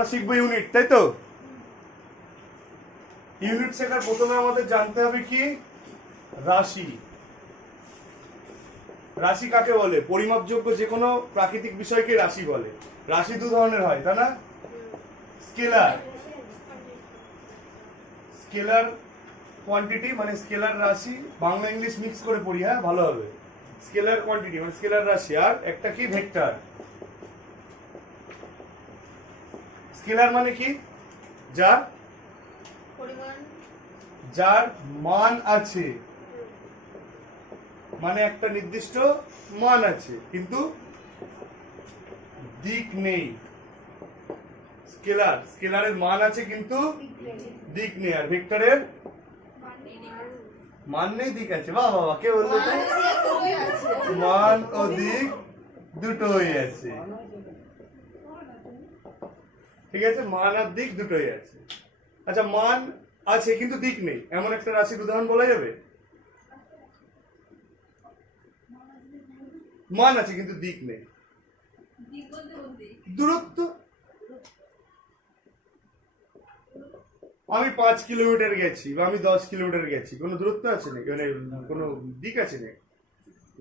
আমরা শিখবো ইউনিট, তাই তো? ইউনিট শেখার প্রথমে আমাদের জানতে হবে কি রাশি। রাশি কাকে বলে? পরিমাপযোগ্য যে কোনো প্রাকৃতিক বিষয়কে রাশি বলে। রাশি দু ধরনের হয়, তাই না? স্কেলার, স্কেলার কোয়ান্টিটি মানে স্কেলার রাশি, বাংলা ইংলিশ মিক্স করে পড়ি, হ্যাঁ ভালো হবে। স্কেলার কোয়ান্টিটি মানে স্কেলার রাশি, আর একটা কি ভেক্টর। স্কেলার মানে কি? যার যার মান আছে, মানে একটা নির্দিষ্ট মান আছে কিন্তু দিক নেই। স্কেলার, স্কেলারের মান আছে কিন্তু দিক নেই। আর ভেক্টরের মান নেই, দিক আছে। বাহ বাবা, কে বললো? মান ও দিক দুটোই আছে, ঠিক আছে? মান আর দিক দুটোই আছে। আচ্ছা, মান আছে কিন্তু দিক নেই, এমন একটা রাশির উদাহরণ বলা যাবে? মান আছে কিন্তু দিক নেই, দূরত্ব। আমি 5 কিলোমিটার গেছি বা আমি 10 কিলোমিটার গেছি, কোনো দূরত্ব আছে নাকি? মানে কোনো দিক আছে নাকি?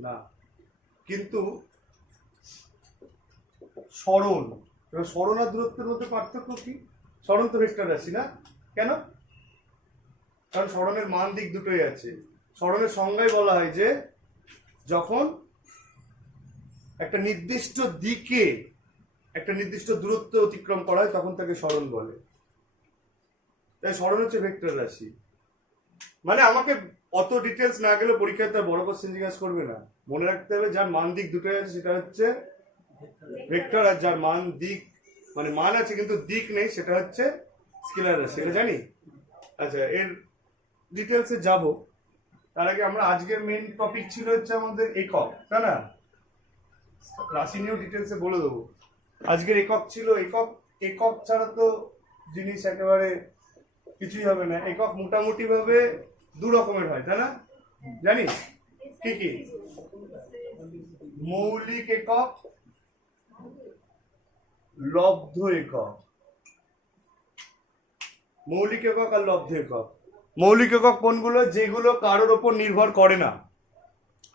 না। কিন্তু সরণ, সরণ আর দূরত্বের মধ্যে পার্থক্য কি? সরণ তো ভেক্টর রাশি না, কেন? কারণ সরণের মান দিক দুটোই আছে। সরণের সংজ্ঞায় বলা হয় যে যখন একটা নির্দিষ্ট দিকে একটা নির্দিষ্ট দূরত্ব অতিক্রম করা হয় তখন তাকে সরণ বলে। তাই সরণ হচ্ছে ভেক্টর রাশি। মানে আমাকে অত ডিটেলস না গেলে পরীক্ষায় তার বড় কোশ্চেন জিজ্ঞাসা করবে না, মনে রাখতে হবে যার মান দিক দুটোই আছে সেটা হচ্ছে ভেক্টর, আর যার মান দিক মানে মান আছে কিন্তু দিক নেই সেটা হচ্ছে স্কেলার রাশি। এটা জানি। আচ্ছা, এর ডিটেলসে যাব। তার আগে আমরা আজকের মেইন টপিক ছিল হচ্ছে আমাদের একক, তাই না? রাশি নিয়েও ডিটেলসে বলে দেবো। আজকের একক ছিল একক। একক ছাড়া তো জিনিস একেবারে কিছুই হবে না। একক মোটামুটি ভাবে দু রকমের হয়, তাই না? জানিস কি কি? মৌলিক একক, লব্ধ একক। মৌলিক একক আর লব্ধ একক। মৌলিক একক কোনগুলো? যেগুলো কারোর ওপর নির্ভর করে না,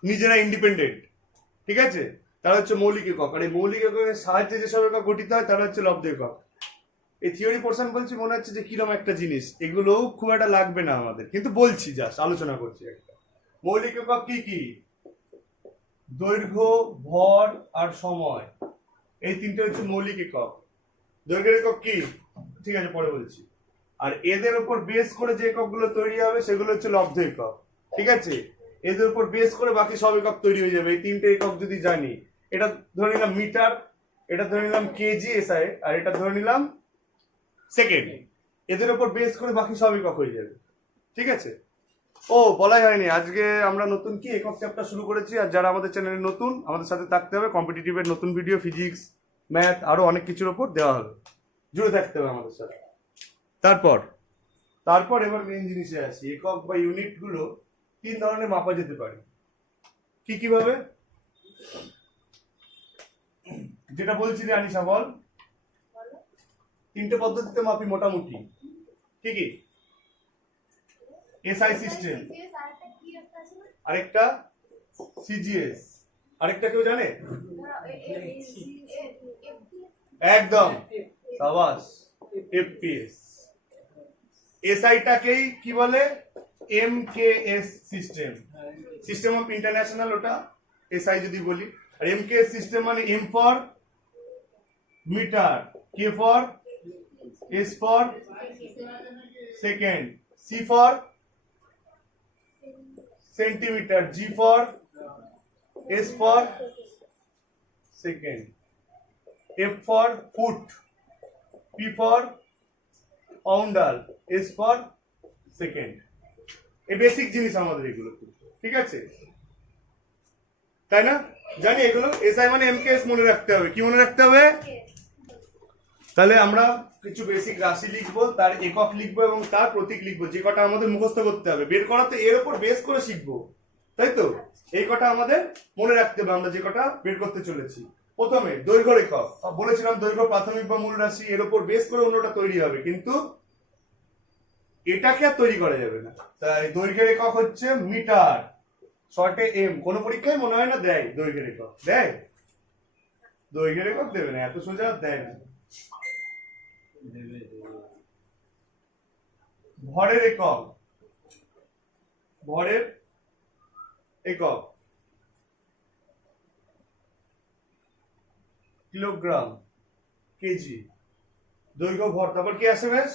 নিজেরা ইন্ডিপেন্ডেন্ট, ঠিক আছে? তারা হচ্ছে মৌলিক একক। আর এই মৌলিক এককের সাহায্যে যেসব একক গঠিত হয় তারা হচ্ছে লব্ধ একক। এই থিওরি পোর্শন বলছি, মনে হচ্ছে যে কিরকম একটা জিনিস, এগুলোও খুব একটা লাগবে না আমাদের, কিন্তু বলছি, জাস্ট আলোচনা করছি একটা। মৌলিক একক কি কি? দৈর্ঘ্য, ভর আর সময়, এই তিনটে হচ্ছে মৌলিক একক। দৈর্ঘ্যের একক কি? ঠিক আছে, পরে বলছি। আর এদের উপর বেস করে যে এককগুলো তৈরি হবে সেগুলো হচ্ছে লব্ধ একক, ঠিক আছে? এদের উপর বেস করে বাকি সব একক তৈরি হয়ে যাবে। এই তিনটে একক যদি জানি, এটা ধরে নিলাম মিটার, এটা ধরে নিলাম কেজি এসআই, আর এটা ধরে নিলাম সেকেন্ড। এদের উপর বেস করে বাকি সব একক হয়ে যাবে, ঠিক আছে? ও বলাই হয়নি, আজকে আমরা নতুন কি একক চ্যাপ্টার শুরু করেছি। আর যারা আমাদের চ্যানেলে নতুন, আমাদের সাথে থাকতে হবে। কম্পিটিটিভের নতুন ভিডিও, ফিজিক্স, ম্যাথ, আরো অনেক কিছুর উপর দেওয়া হবে, জুড়ে থাকতে হবে আমাদের সাথে। তারপর এবার মেইন জিনিসে আসি। একক বা ইউনিট গুলো তিন ধরনের মাপা যেতে পারে। কি কিভাবে? যেটা বলছিলি আনিশা, বল। তিনটে পদ্ধতিতে মাপি মোটামুটি। কি কি? এসআই সিস্টেম, আরেকটা সিজিএস, আরেকটা কেউ জানে? একদম, সাবাস, এফপিএস। এসআইটাকেই কি বলে? MKS system, system of international, ওটা এসআই যদি বলি। আর এমকেএস সিস্টেম মানে M for metre, K for, S for second, C for centimetre, G for, S for second, F for foot, P for poundal, S for second. এই basic জিনিস আমাদের এগুলো, ঠিক আছে? তাই না? জানি এগুলো। এসআই মানে এমকেএস মনে রাখতে হবে। কি মনে রাখতে হবে? তাহলে আমরা কিছু বেসিক রাশি লিখবো, তার একক লিখবো এবং তার প্রতীক লিখবো। যে কটা আমাদের মুখস্থ করতে হবে, বের করা তো এর উপর বেস করে শিখবো, তাই তো? এই কটা আমাদের মনে রাখতে হবে, আমরা যে কটা বের করতে চলেছি। প্রথমে দৈর্ঘ্য একক বলেছিলাম, দৈর্ঘ্য প্রাথমিক বা মূল রাশি, এর উপর বেস করে অন্যটা তৈরি হবে, কিন্তু এটাকে আর তৈরি করা যাবে না। তাই দৈর্ঘ্যের একক হচ্ছে মিটার, শর্টে এম। কোন পরীক্ষায় মনে হয় না দেয় দৈর্ঘ্যের একক, দেয়? দৈর্ঘ্যের একক দেবে না, এত সোজা দেয় না। ভরের একক, ভরের একক কিলোগ্রাম, কেজি। দৈর্ঘ্য, ভর, তারপর কি আসে বেশ?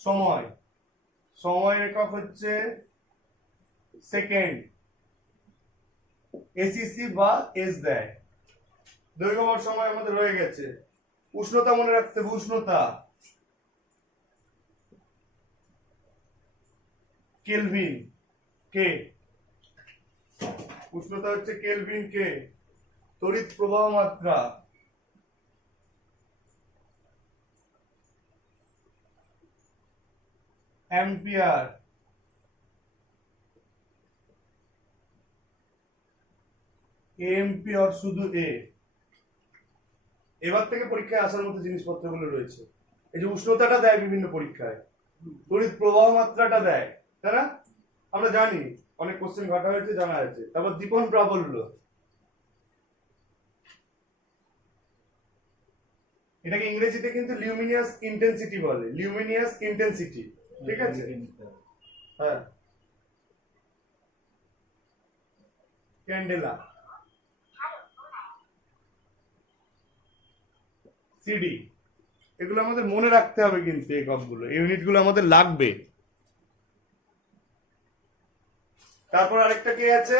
সময়, সময়ের একক হচ্ছে সেকেন্ড, এসিসি বা এস দেয়। দৈর্ঘ্য, ভর, সময় আমাদের রয়ে গেছে। উষ্ণতা মনে রাখতে হবে, উষ্ণতা কেলভিন কে, উষ্ণতা হচ্ছে কেলভিন কে। তড়িৎ প্রবাহ মাত্রা অ্যাম্পিয়ার, এএমপি আর শুধু এ। এবার থেকে পরীক্ষায় আসার মতো জিনিসপত্রগুলো রয়েছে। এই যে উষ্ণতাটা দেয় বিভিন্ন পরীক্ষায়, তড়িৎ প্রবাহ মাত্রাটা দেয়, তাই না? আমরা জানি, অনেক কোশ্চেন ঘাটা হয়েছে, জানা আছে। তারপর দীপন প্রাবল্য, এটাকে ইংরেজিতে কিন্তু লিউমিনিয়াস ইন্টেন্সিটি বলে, লিউমিনিয়াস ইন্টেন্সিটি, ঠিক আছে? হ্যাঁ, ক্যান্ডেলা, সিডি, এগুলো আমাদের মনে রাখতে হবে, কিন্তু এই এককগুলো, ইউনিটগুলো আমাদের লাগবে। তারপর আরেকটা কি আছে?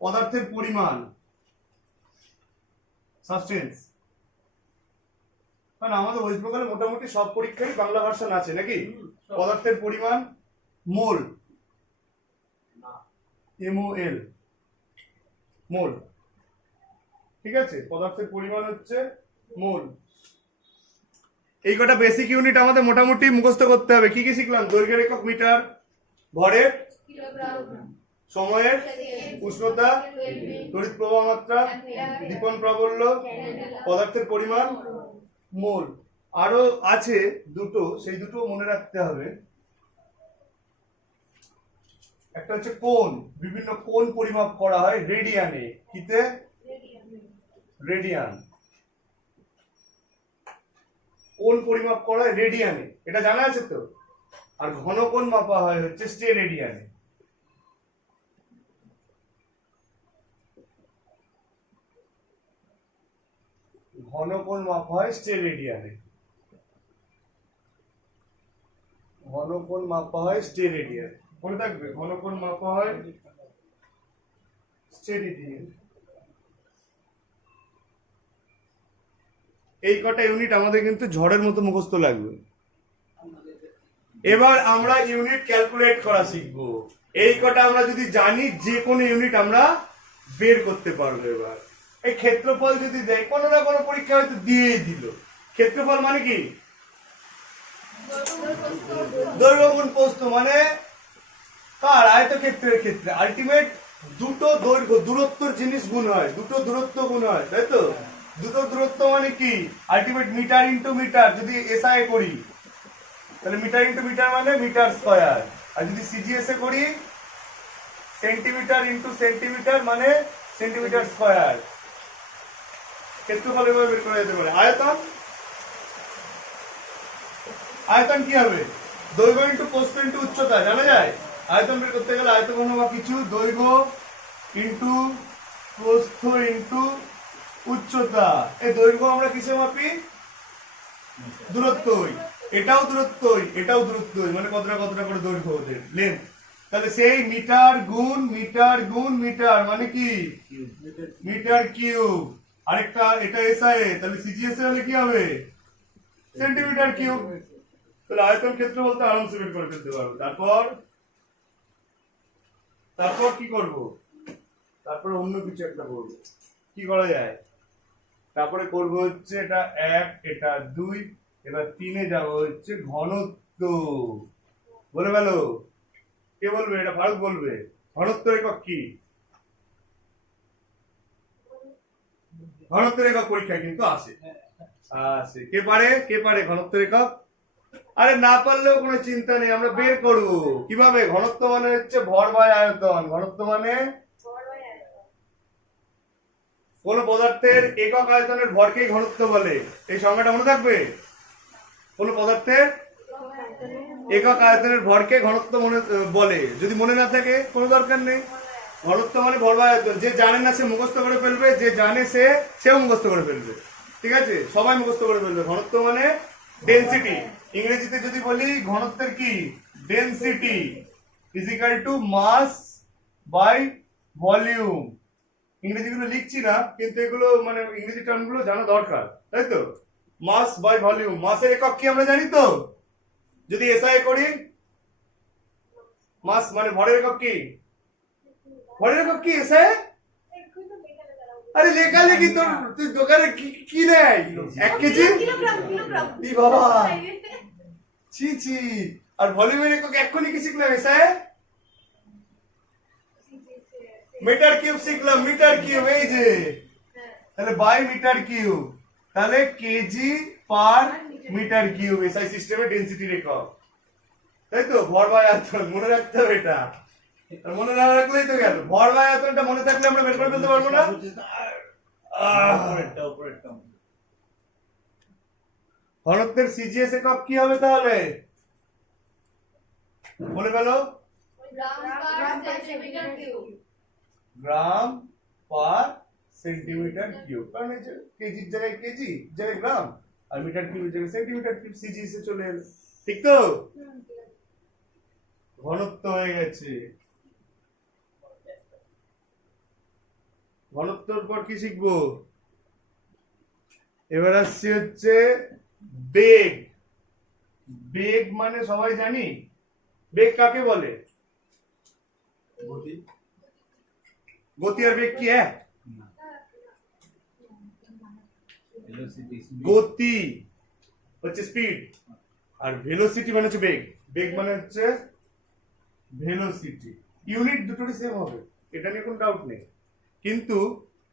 পদার্থের পরিমাণ, সাবস্টেন্স। কারণ আমাদের ওয়েস্ট বেঙ্গলে মোটামুটি সব পরীক্ষায় বাংলা ভার্সন আছে নাকি? পদার্থের পরিমাণ মোল, MOL, মোল, ঠিক আছে? পদার্থের পরিমাণ হচ্ছে মোল। এই কটা বেসিক ইউনিট আমাদের মোটামুটি মুখস্থ করতে হবে। কি কি শিখলাম? দৈর্ঘ্যের একক মিটার, ভরের, সময়ের, উষ্ণতা, তড়িৎ প্রবাহ মাত্রা, দীপন প্রাবল্য, পদার্থের পরিমাণ, মোল। আরো আছে দুটো, সেই দুটো মনে রাখতে হবে। একটা হচ্ছে কোণ, বিভিন্ন কোণ পরিমাপ করা হয় রেডিয়ানে। কিতে? রেডিয়ান। কোণ পরিমাপ করা হয় রেডিয়ানে, এটা জানা আছে তো? আর ঘনকোণ মাপা হয় হচ্ছে স্টেরেডিয়ানে। ঘনকোণ মাপা হয় স্টেরেডিয়ানে, ঘনকোণ মাপা হয় স্টেরেডিয়ান। মনে থাকবে, ঘনকোণ মাপা হয় স্টেরেডিয়ান। এই কটা ইউনিট আমাদের কিন্তু ঝড়ের মতো মুখস্থ লাগবে। এবার আমরা ইউনিট ক্যালকুলেট করা শিখবো। এই কটা আমরা যদি জানি, যে কোনো ইউনিট আমরা বের করতে পারবো। এবার এই ক্ষেত্রফল যদি দেয়, কোনো না কোনো পরীক্ষা হয়তো দিয়ে দিল। ক্ষেত্রফল মানে কি? দৈর্ঘ্য গুণ প্রস্থ, মানে কার? আয়তক্ষেত্রের ক্ষেত্রে আলটিমেট দুটো দৈর্ঘ্য, দূরত্বর জিনিস গুণ হয়, দুটো দূরত্ব গুণ হয়, তাই তো? দুটো দূরত্ব মানে কি? Ultimate metre into metre. যদি এসআই করি তাহলে মিটার ইন্টু মিটার মানে মিটার স্কয়ার, আর যদি সিজিএস এ করি সেন্টিমিটার ইন্টু সেন্টিমিটার মানে সেন্টিমিটার স্কয়ার। ক্ষেত্রফল এভাবে বের করা যেতে পারে। আয়তন, আয়তন কি হবে? দৈর্ঘ্য ইন্টু প্রস্থ ইন্টু উচ্চতা, জানা যায়? আয়তন বের করতে গেলে আয়তঘন বা কিছু, দৈর্ঘ্য ইন্টু প্রস্থ ইন্টু উচ্চতা। এই দৈর্ঘ্য আমরা কিসে মাপি? দূরত্বই। এটাও দূরত্বই, এটাও দূরত্বই, মানে কতটা কতটা করে দৈর্ঘ্য ওদের, লেন্থ। তাহলে সেই মিটার গুণ মিটার গুণ মিটার মানে কি? Metre cube. আরেকটা এটা এসআই, তাহলে সিজিএস হলে কি হবে? Centimetre cube. তাহলে আয়তন ক্ষেত্র বলতে আরামসে বের করে ফেলতে পারবো। তারপর তারপর কি করব? তারপরে অন্য কিছু একটা করবো। কি করা যায়? তারপরে করব হচ্ছে এটা 1, এটা 2, এবার 3-এ যাবো হচ্ছে ঘনত্ব। বলে গেল? কে বলবে? এটা ভারত বলবে। ঘনত্ব একক কি? ঘনত্বের একক পরীক্ষায় কিন্তু আসে। কে পারে ঘনত্বের একক? আরে না পারলেও কোনো চিন্তা নেই, আমরা বের করব কিভাবে। ঘনত্ব মানে হচ্ছে ভর বাই আয়তন। ঘনত্ব মানে কোন পদার্থের একক আয়তনের ভরকেই ঘনত্ব বলে। এই সংজ্ঞাটা মনে থাকবে। কোন পদার্থের একক আয়তনের ভরকে ঘনত্ব বলে। যদি মনে না থাকে কোনো দরকার নেই। ঘনত্ব মানে ভর বাই আয়তন। যে জানে না সে মুখস্থ করে ফেলবে, যে জানে সেও মুখস্থ করে ফেলবে। ঠিক আছে, সবাই মুখস্থ করে ফেলবে। ঘনত্ব মানে ডেনসিটি। ইংরেজিতে যদি বলি ঘনত্বের কি, density is equal to mass by volume. ইংরেজিগুলো লিখছি না, কিন্তু এগুলো মানে ইংরেজি টার্মগুলো জানা দরকার, তাই তো। মাস বাই ভলিউম। মাসের একক কি আমরা জানি তো। যদি এসআই করি, মাস মানে ভরের একক কি, ভরের একক কি এসআই। আরে লেখালেখি তোর, তুই দোকানে কি নেয় 1 কেজি ই বাবা, ছি ছি। আর ভলিউমের একক এক্ষুনি কি শিখলাম এসআই, মিটার কিউব শিখলাম। মিটার কিউব, এই যে তাহলে বাই মিটার কিউব, তাহলে KG per metre cube SI সিস্টেমে ডেনসিটির একক, তাই তো। ভর বাই আয়তন মনে রাখতে হবে এটা। আর মনে না রাখলেই তো গেল। ভর বাই আয়তনটা মনে থাকলে আমরা বের করে ফেলতে পারবো না। ঘনত্বের সিজিএস একক কি হবে তাহলে বলে ফেলো। গ্রাম পার সেন্টিমিটার কিউব। কারণ এই যে কেজির জায়গায় কেজি, জায়গায় গ্রাম, আর মিটার কিউবের জায়গায় সেন্টিমিটার কিউব, সিজিএস এ চলে এলো। ঠিক তো, ঘনত্ব হয়ে গেছে। ঘনত্বের পর কি শিখবো, এবার আসছে হচ্ছে বেগ। বেগ মানে সবাই জানি, বেগ কাকে বলে। গতি আর বেগ কি এক? গতি হচ্ছে স্পিড, আর ভেলোসিটি মানে হচ্ছে বেগ। বেগ মানে হচ্ছে ভেলোসিটি। ইউনিট দুটোরই সেম হবে, এটা নিয়ে কোনো ডাউট নেই, কিন্তু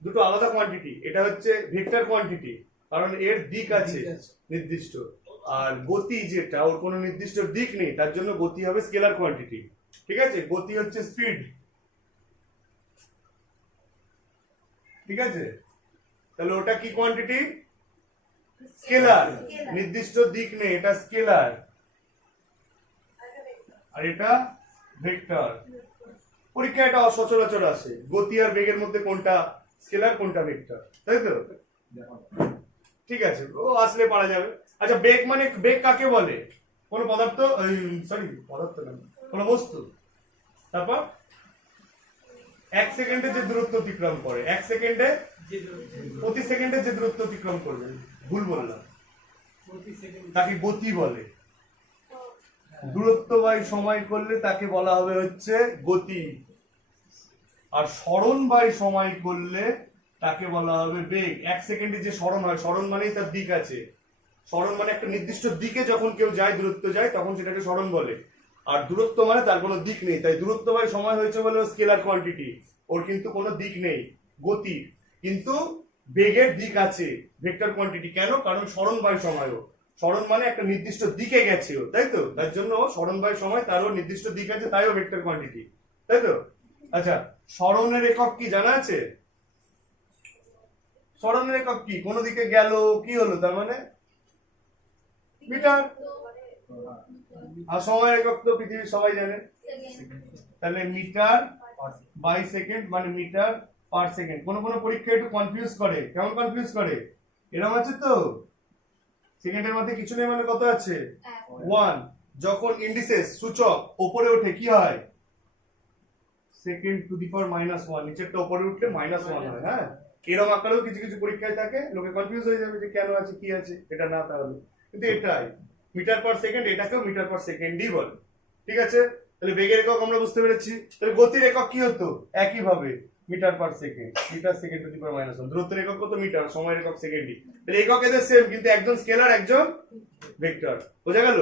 দুটো আলাদা কোয়ান্টিটি। এটা হচ্ছে ভেক্টর কোয়ান্টিটি, কারণ এর দিক আছে নির্দিষ্ট। আর গতি যেটা, ওর কোনো নির্দিষ্ট দিক নেই, তার জন্য গতি হবে স্কেলার কোয়ান্টিটি। ঠিক আছে, গতি হচ্ছে স্পিড। ঠিক আছে, তাহলে ওটা কি কোয়ান্টিটি, স্কেলার। নির্দিষ্ট দিক নেই, এটা স্কেলার, আর এটা ভেক্টর। পরীক্ষায় এটা সচরাচর আসে, গতি আর বেগের মধ্যে কোনটা স্কেলার কোনটা ভেক্টর, তাই তো। ঠিক আছে, ও আসলে পারা যাবে। আচ্ছা, বেগ মানে, বেগ কাকে বলে, কোন পদার্থ, সরি পদার্থ না, কোন বস্তু, তারপর 1 সেকেন্ডে যে দূরত্ব অতিক্রম করে, 1 সেকেন্ডে প্রতি সেকেন্ডে যে দূরত্ব অতিক্রম করবে, ভুল বললাম, তাকে গতি বলে। দূরত্ব বাই সময় করলে তাকে বলা হবে হচ্ছে গতি। আর সরণ বাই সময় করলে তাকে বলা হবে বেগ। 1 সেকেন্ডে যে সরণ হয়, সরণ মানেই তার দিক আছে। সরণ মানে একটা নির্দিষ্ট দিকে যখন কেউ যায়, দূরত্ব যায়, তখন সেটাকে সরণ বলে। আর দূরত্ব মানে তার কোনো দিক নেই, তাই দূরত্ব বাই সময় হয়েছে বলে স্কেলার কোয়ান্টিটি। ওর কিন্তু কোনো দিক নেই গতি, কিন্তু বেগের দিক আছে, ভেক্টর কোয়ান্টিটি। কেন? কারণ সরণ বাই সময়ও, সরণ মানে একটা নির্দিষ্ট দিকে গেছে ও, তাই তো। তার জন্য সরণ বাই সময়, তারও নির্দিষ্ট দিক আছে, তাইও ভেক্টর কোয়ান্টিটি, তাই তো। আচ্ছা, সরণের একক কি জানা আছে? সরণের একক কি, কোন দিকে গেল, কি হলো, তার মানে মিটার। আর সময়ের একক তো পৃথিবীর সবাই জানে, তাহলে মিটার বাই সেকেন্ড মানে মিটার পার সেকেন্ড। কোন কোন পরীক্ষা একটু কনফিউজ করে, কেমন কনফিউজ করে, এরকম আছে তো, সেকেন্ডের মধ্যে কিছু নেই মানে কত আছে 1। যখন ইন্ডিসেস সূচক উপরে ওঠে কি হয়, সেকেন্ড টু দি পাওয়ার -1, নিচেরটা উপরে উঠলে -1 হয়। হ্যাঁ, এরকম আকারেও কিছু কিছু পরীক্ষায় থাকে, লোকে কনফিউজ হয়ে যাবে যে কেন আছে কি আছে, এটা না তাহলে, কিন্তু এটাই মিটার পার সেকেন্ড, এটাকেও মিটার পার সেকেন্ডই বলে। ঠিক আছে, তাহলে বেগের একক আমরা বুঝতে পেরেছি। তাহলে গতির একক কি হতো, একই ভাবে metre per second, metre second to the power -1। দূরত্বের একক কত, মিটার, সময়ের একক সেকেন্ডই। তাহলে একক এদের সেম, কিন্তু একজন স্কেলার একজন ভেক্টর। বোঝা গেল?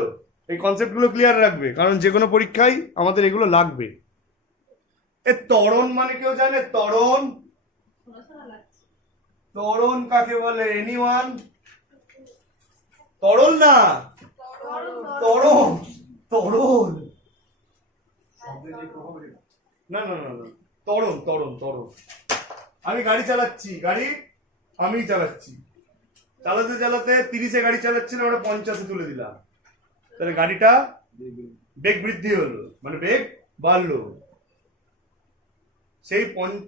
এই কনসেপ্ট গুলো ক্লিয়ার রাখবে, কারণ যে কোনো পরীক্ষায় আমাদের এগুলো লাগবে। এ ত্বরণ মানে কেউ জানে, ত্বরণ ত্বরণ কাকে বলে? এনিওয়ান? তরল না, তরল, তরল না না না না, তরল তরল তরল। আমি গাড়ি চালাচ্ছি, গাড়ি আমি চালাচ্ছি, চালাতে চালাতে 30-এ গাড়ি চালাচ্ছিলাম, ওটা 50-এ তুলে দিলাম, তাহলে গাড়িটা বেগ বৃদ্ধি হলো, মানে বেগ বাড়লো। সেই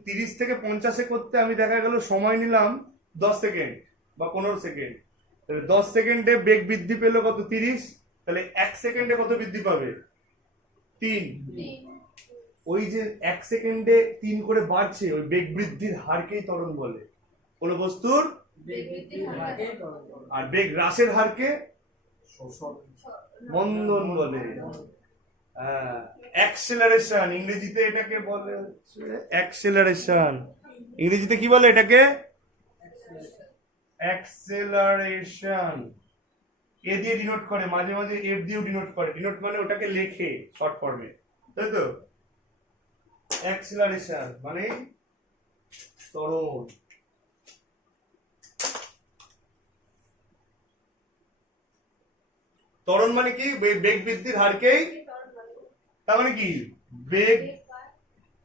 30 থেকে 50-এ করতে আমি দেখা গেল সময় নিলাম 10 সেকেন্ড বা 15 সেকেন্ড, তাহলে 10 সেকেন্ডে বেগ বৃদ্ধি পেলো কত? 30। তাহলে 1 সেকেন্ডে কত বৃদ্ধি পাবে? 3। ওই যে 1 সেকেন্ডে 3 করে বাড়ছে, ওই বেগ বৃদ্ধির হারকেই ত্বরণ বলে। কোন বস্তুর আর বেগ হ্রাসের হারকে মন্দন বলে। অ্যাক্সেলারেশন ইংরেজিতে এটাকে বলে হচ্ছে অ্যাক্সেলারেশন। ইংরেজিতে কি বলে এটাকে? অ্যাক্সেলারেশন। এ দিয়ে ডিনোট করে, মাঝে মাঝে এফ দিয়েও ডিনোট করে। ডিনোট মানে ওটাকে লেখে শর্ট ফর্মে, তাই তো? অ্যাক্সেলারেশন মানে ত্বরণ। ত্বরণ মানে কি? বেগ বৃদ্ধির হারকেই, তার মানে কি? বেগ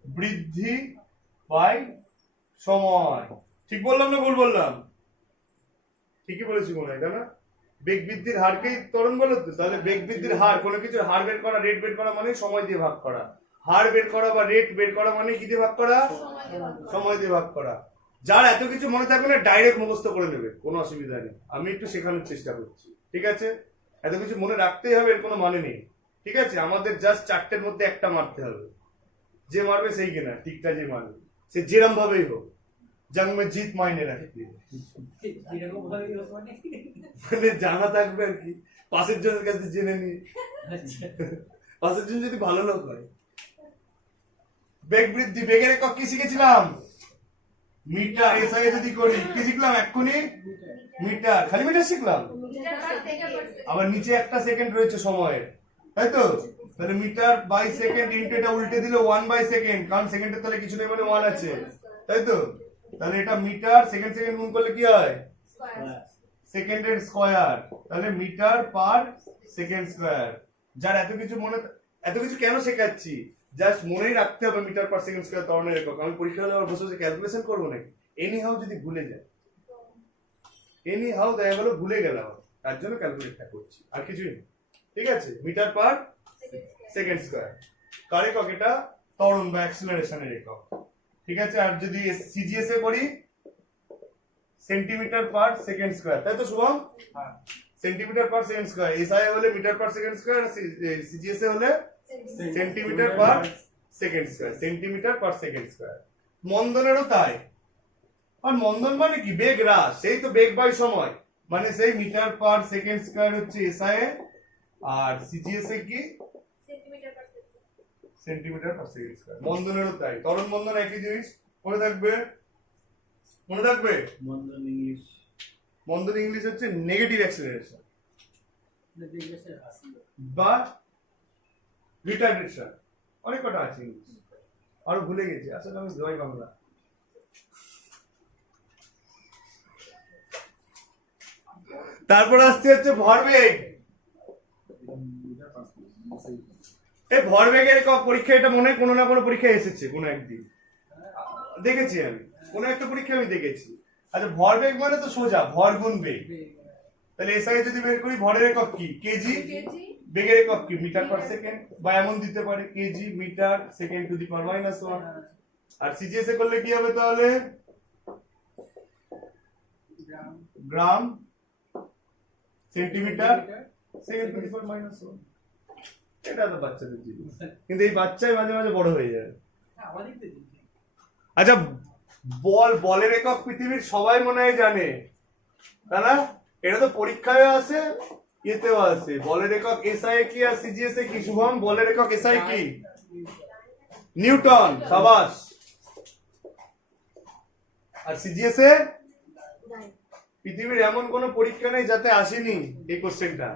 বৃদ্ধি বাই সময়। ঠিক বললাম না ভুল বললাম? ঠিকই বলেছি মনে হয়, তাই না? বেগ বৃদ্ধির হারকেই ত্বরণ বলো তো। তাহলে বেগ বৃদ্ধির হার, কোনো কিছু হার বের করা, রেট বের করা মানে সময় দিয়ে ভাগ করা। হার বের করা বা রেট বের করা মানে কি দিয়ে ভাগ করা? সময় দিয়ে ভাগ করা। যার এত কিছু মনে থাকবে না ডাইরেক্ট মুখস্থ করে নেবে, কোনো অসুবিধা নেই। আমি একটু শেখানোর চেষ্টা করছি, ঠিক আছে? এত কিছু মনে রাখতেই হবে এর কোনো মানে নেই, ঠিক আছে? আমাদের জাস্ট 4টের মধ্যে একটা মারতে হবে, যে মারবে সেই কিনা ঠিকটা, যে মারবে সে যেরম ভাবেই হোক। जंग में जीत मायने रखती है, মানে জানা থাকবে আর কি, পাশের জনের কাছে জেনে নিয়ে। পাশের জন যদি ভালো লোক হয়। বেগ বৃদ্ধি, বেগের একক কি শিখেছিলাম? মিটার। এসআই যদি করি কি শিখলাম এক্ষুনি? মিটার। খালি মিটার শিখলাম, আবার নিচে একটা সেকেন্ড রয়েছে সময়ের, তাই তো? তাহলে মিটার বাই সেকেন্ড ইনটু, এটা উল্টে দিলে 1/সেকেন্ড, কারণ সেকেন্ডের তলে কিছু নেই মানে 1 আছে, তাই তো? তাহলে এটা মিটার, সেকেন্ড সেকেন্ড গুণ করলে কি হয়? সেকেন্ডের স্কয়ার। তাহলে মিটার পার সেকেন্ড স্কয়ার। যার এত কিছু মনে, এত কিছু কেন শেখাচ্ছি? জাস্ট মনেই রাখতে হবে মিটার পার সেকেন্ড স্কয়ার ত্বরণের একক। আমি পরীক্ষা হলে বসে বসে ক্যালকুলেশন করবো নাকি? এনি হাউ যদি ভুলে যায়, এনি হাউ দেখা গেল ভুলে গেলাম, তার জন্য ক্যালকুলেটটা করছি, আর কিছুই না, ঠিক আছে? মিটার পার সেকেন্ড স্কয়ার কার একক? এটা ত্বরণ বা অ্যাক্সিলারেশনের একক, ঠিক আছে? আর যদি সিজিএস এ করি সেন্টিমিটার পার সেকেন্ড স্কয়ার, তাই তো শুভম? হ্যাঁ, centimetre per second square. SI হলে metre per second square, CGS এ হলে centimetre per second square, centimetre per second square. মন্দনেরও তাই। আর মন্দন মানে কি? বেগ হ্রাস, সেই তো বেগ বাই সময়, মানে সেই মিটার পার সেকেন্ড স্কয়ার হচ্ছে এসআই এ, আর সিজিএস এ কি? Centimetre per second square. মন্দনেরও তাই। ত্বরণ মন্দন একই জিনিস, মনে থাকবে, মনে থাকবে। মন্দন ইংলিশ, মন্দন ইংলিশ হচ্ছে নেগেটিভ অ্যাক্সিলারেশন বা রিটার্ডেশন, অনেক কটা আছে ইংলিশ, আরো ভুলে গেছি, আসলে আমি জয় বাংলা। তারপর আসছে হচ্ছে ভরবেগ। এই ভরবেগের একক পরীক্ষা, এটা মনে হয় কোনো না কোনো পরীক্ষায় এসেছে, কোনো একদিন দেখেছি আমি, কোনো একটা পরীক্ষা আমি দেখেছি। আচ্ছা, ভরবেগ মানে তো সোজা ভর গুণ বেগ। তাহলে এসআই যদি বের করি, ভরের একক কি? কেজি। বেগের একক কি? মিটার পার সেকেন্ড, বা এমন দিতে পারে KG metre second to the power -1। আর সিজিএস এ করলে কি হবে তাহলে? Gram centimetre second to the power -1। এটা তো বাচ্চাদের জিনিস, কিন্তু এই বাচ্চাই মাঝে মাঝে বড় হয়ে যায়। আচ্ছা, বলের একক পৃথিবীর সবাই মনে হয় জানে, তাই না? এটা তো পরীক্ষায় আসে, এতেও আসে। বলের একক এসআই কি আর সিজিএস এ কি? শুভম, বলের একক এসআই কি? নিউটন, সাবাস। আর সিজিএস এ? পৃথিবীর এমন কোন পরীক্ষা নেই যাতে আসেনি এই কোশ্চেনটা,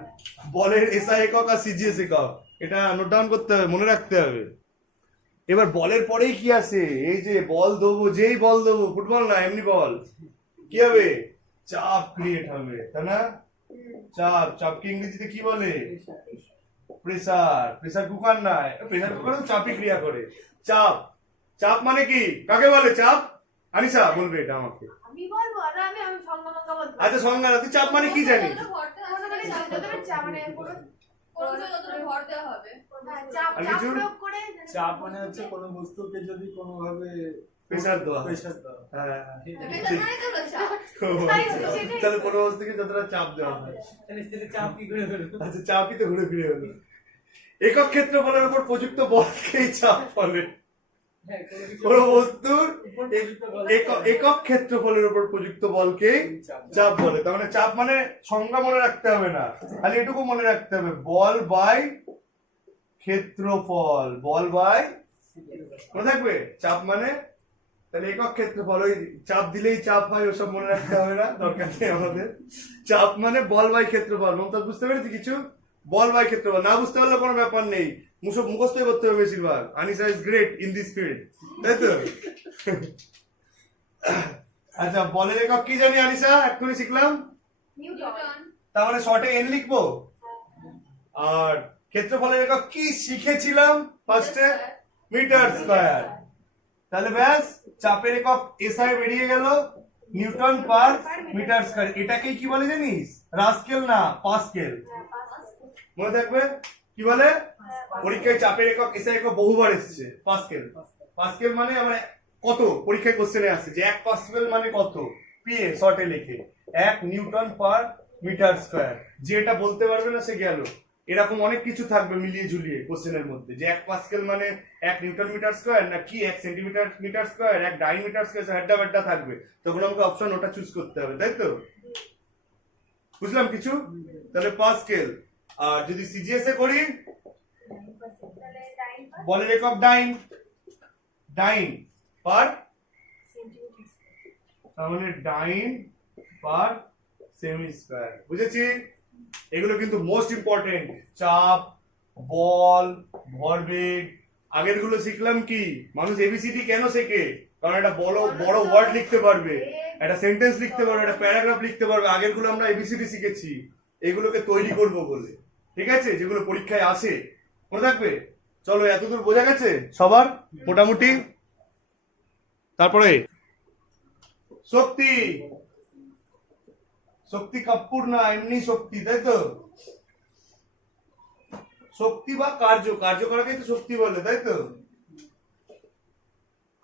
বলের এসআই একক আর সিজিএস একক। এটা নোট ডাউন করতে হবে, মনে রাখতে হবে। এবার বলের পরেই কি আসে? এই যে বল দেবো, যেই বল দেবো, ফুটবল না এমনি বল, কি হবে? চাপ ক্রিয়েট হবে, তাই না? চাপ, চাপকে ইংরেজিতে কি বলে? প্রেসার। প্রেসার কুকার না, প্রেসার কুকারও চাপই ক্রিয়া করে। চাপ, চাপ মানে কি? কাকে বলে চাপ? আনিসা বলবে এটা আমাকে। আমি বলবো না, আমি সংজ্ঞা বলতে পারি। আচ্ছা সংজ্ঞা, তুই চাপ মানে কি জানিস? চাপ মানে হচ্ছে কোনো বস্তুকে যদি কোনোভাবে প্রেসার দেওয়া। প্রেসার দেওয়া। হ্যাঁ, তাহলে কোনো বস্তুকে যতটা চাপ দেওয়া হয়। চাপ কি করে হলো? আচ্ছা চাপই তো ঘুরে ফিরে হলো। একক ক্ষেত্রফলের উপর প্রযুক্ত বলকেই চাপ বলে। কোন বস্তুর একক ক্ষেত্রফলের উপর প্রযুক্ত বলকে চাপ বলে। তার মানে চাপ মানে সংজ্ঞা মনে রাখতে হবে না, খালি এটুকু মনে রাখতে হবে, বল বাই ক্ষেত্রফল। বল বাই মনে থাকবে চাপ মানে, তাহলে একক ক্ষেত্রফল। ওই চাপ দিলেই চাপ হয় ওসব মনে রাখতে হবে না, দরকার নেই আমাদের। চাপ মানে বল বাই ক্ষেত্রফল। মমতাজ বুঝতে পেরেছি কিছু? বল বাই ক্ষেত্রফল। না বুঝতে পারলে কোনো ব্যাপার নেই, মুখস্থ করতে হবে বেশিরভাগ। Anisa is great in this field, তাই তো? আচ্ছা বলের একক কি জানি আনিসা? এক্ষুনি শিখলাম। তার মানে শর্টে এন লিখবো। আর ক্ষেত্রফলের একক কি শিখেছিলাম ফার্স্টে? Metre square. তাহলে ব্যাস, চাপের একক এসআই বেরিয়ে গেল, নিউটন পার মিটার স্কয়ার। এটাকেই কি বলে জানিস? রাস্কেল না, পাস্কেল। মনে থাকবে কি বলে? পরীক্ষায় চাপের একক এসআই একক বহুবার এসেছে, পাস্কেল। পাস্কেল মানে আমরা কত, পরীক্ষায় কোশ্চেনে আসছে যে 1 পাস্কেল মানে কত, পিএ শর্টে লিখে 1 নিউটন পার মিটার স্কয়ার। যে এটা বলতে পারবে না সে গেল। এরকম অনেক কিছু থাকবে মিলিয়ে ঝুলিয়ে কোশ্চেনের মধ্যে, যে 1 পাস্কেল মানে 1 নিউটন মিটার স্কয়ার, না কি 1 সেন্টিমিটার মিটার স্কয়ার, 1 ডাইমিটার স্কয়ার, হেড্ডা বেড্ডা থাকবে। তখন আমাকে অপশন ওটা চুজ করতে হবে, তাই তো? বুঝলাম কিছু? তাহলে পাস্কেল। আর যদি সিজিএস এ করি, বলের একক ডাইন। ডাইন পার, তাহলে ডাইন পার সেমি স্কয়ার। বুঝেছি? এগুলো কিন্তু মোস্ট ইম্পর্টেন্ট। চাপ, বল, ভরবেগ। আগের গুলো শিখলাম কি, মানুষ এবিসিডি কেন শেখে? কারণ একটা বড় বড় ওয়ার্ড লিখতে পারবে, একটা সেন্টেন্স লিখতে পারবে, একটা প্যারাগ্রাফ লিখতে পারবে। আগের গুলো আমরা এবিসিডি শিখেছি এগুলোকে তৈরি করব বলে, ঠিক আছে? যেগুলো পরীক্ষায় আসে, মনে থাকবে। চলো এতদূর বোঝা গেছে সবার মোটামুটি? তারপরে শক্তি। শক্তি কাপুর না, এমনি শক্তি, তাই তো? শক্তি বা কার্য, কার্য করাকে তো শক্তি বলে, তাই তো?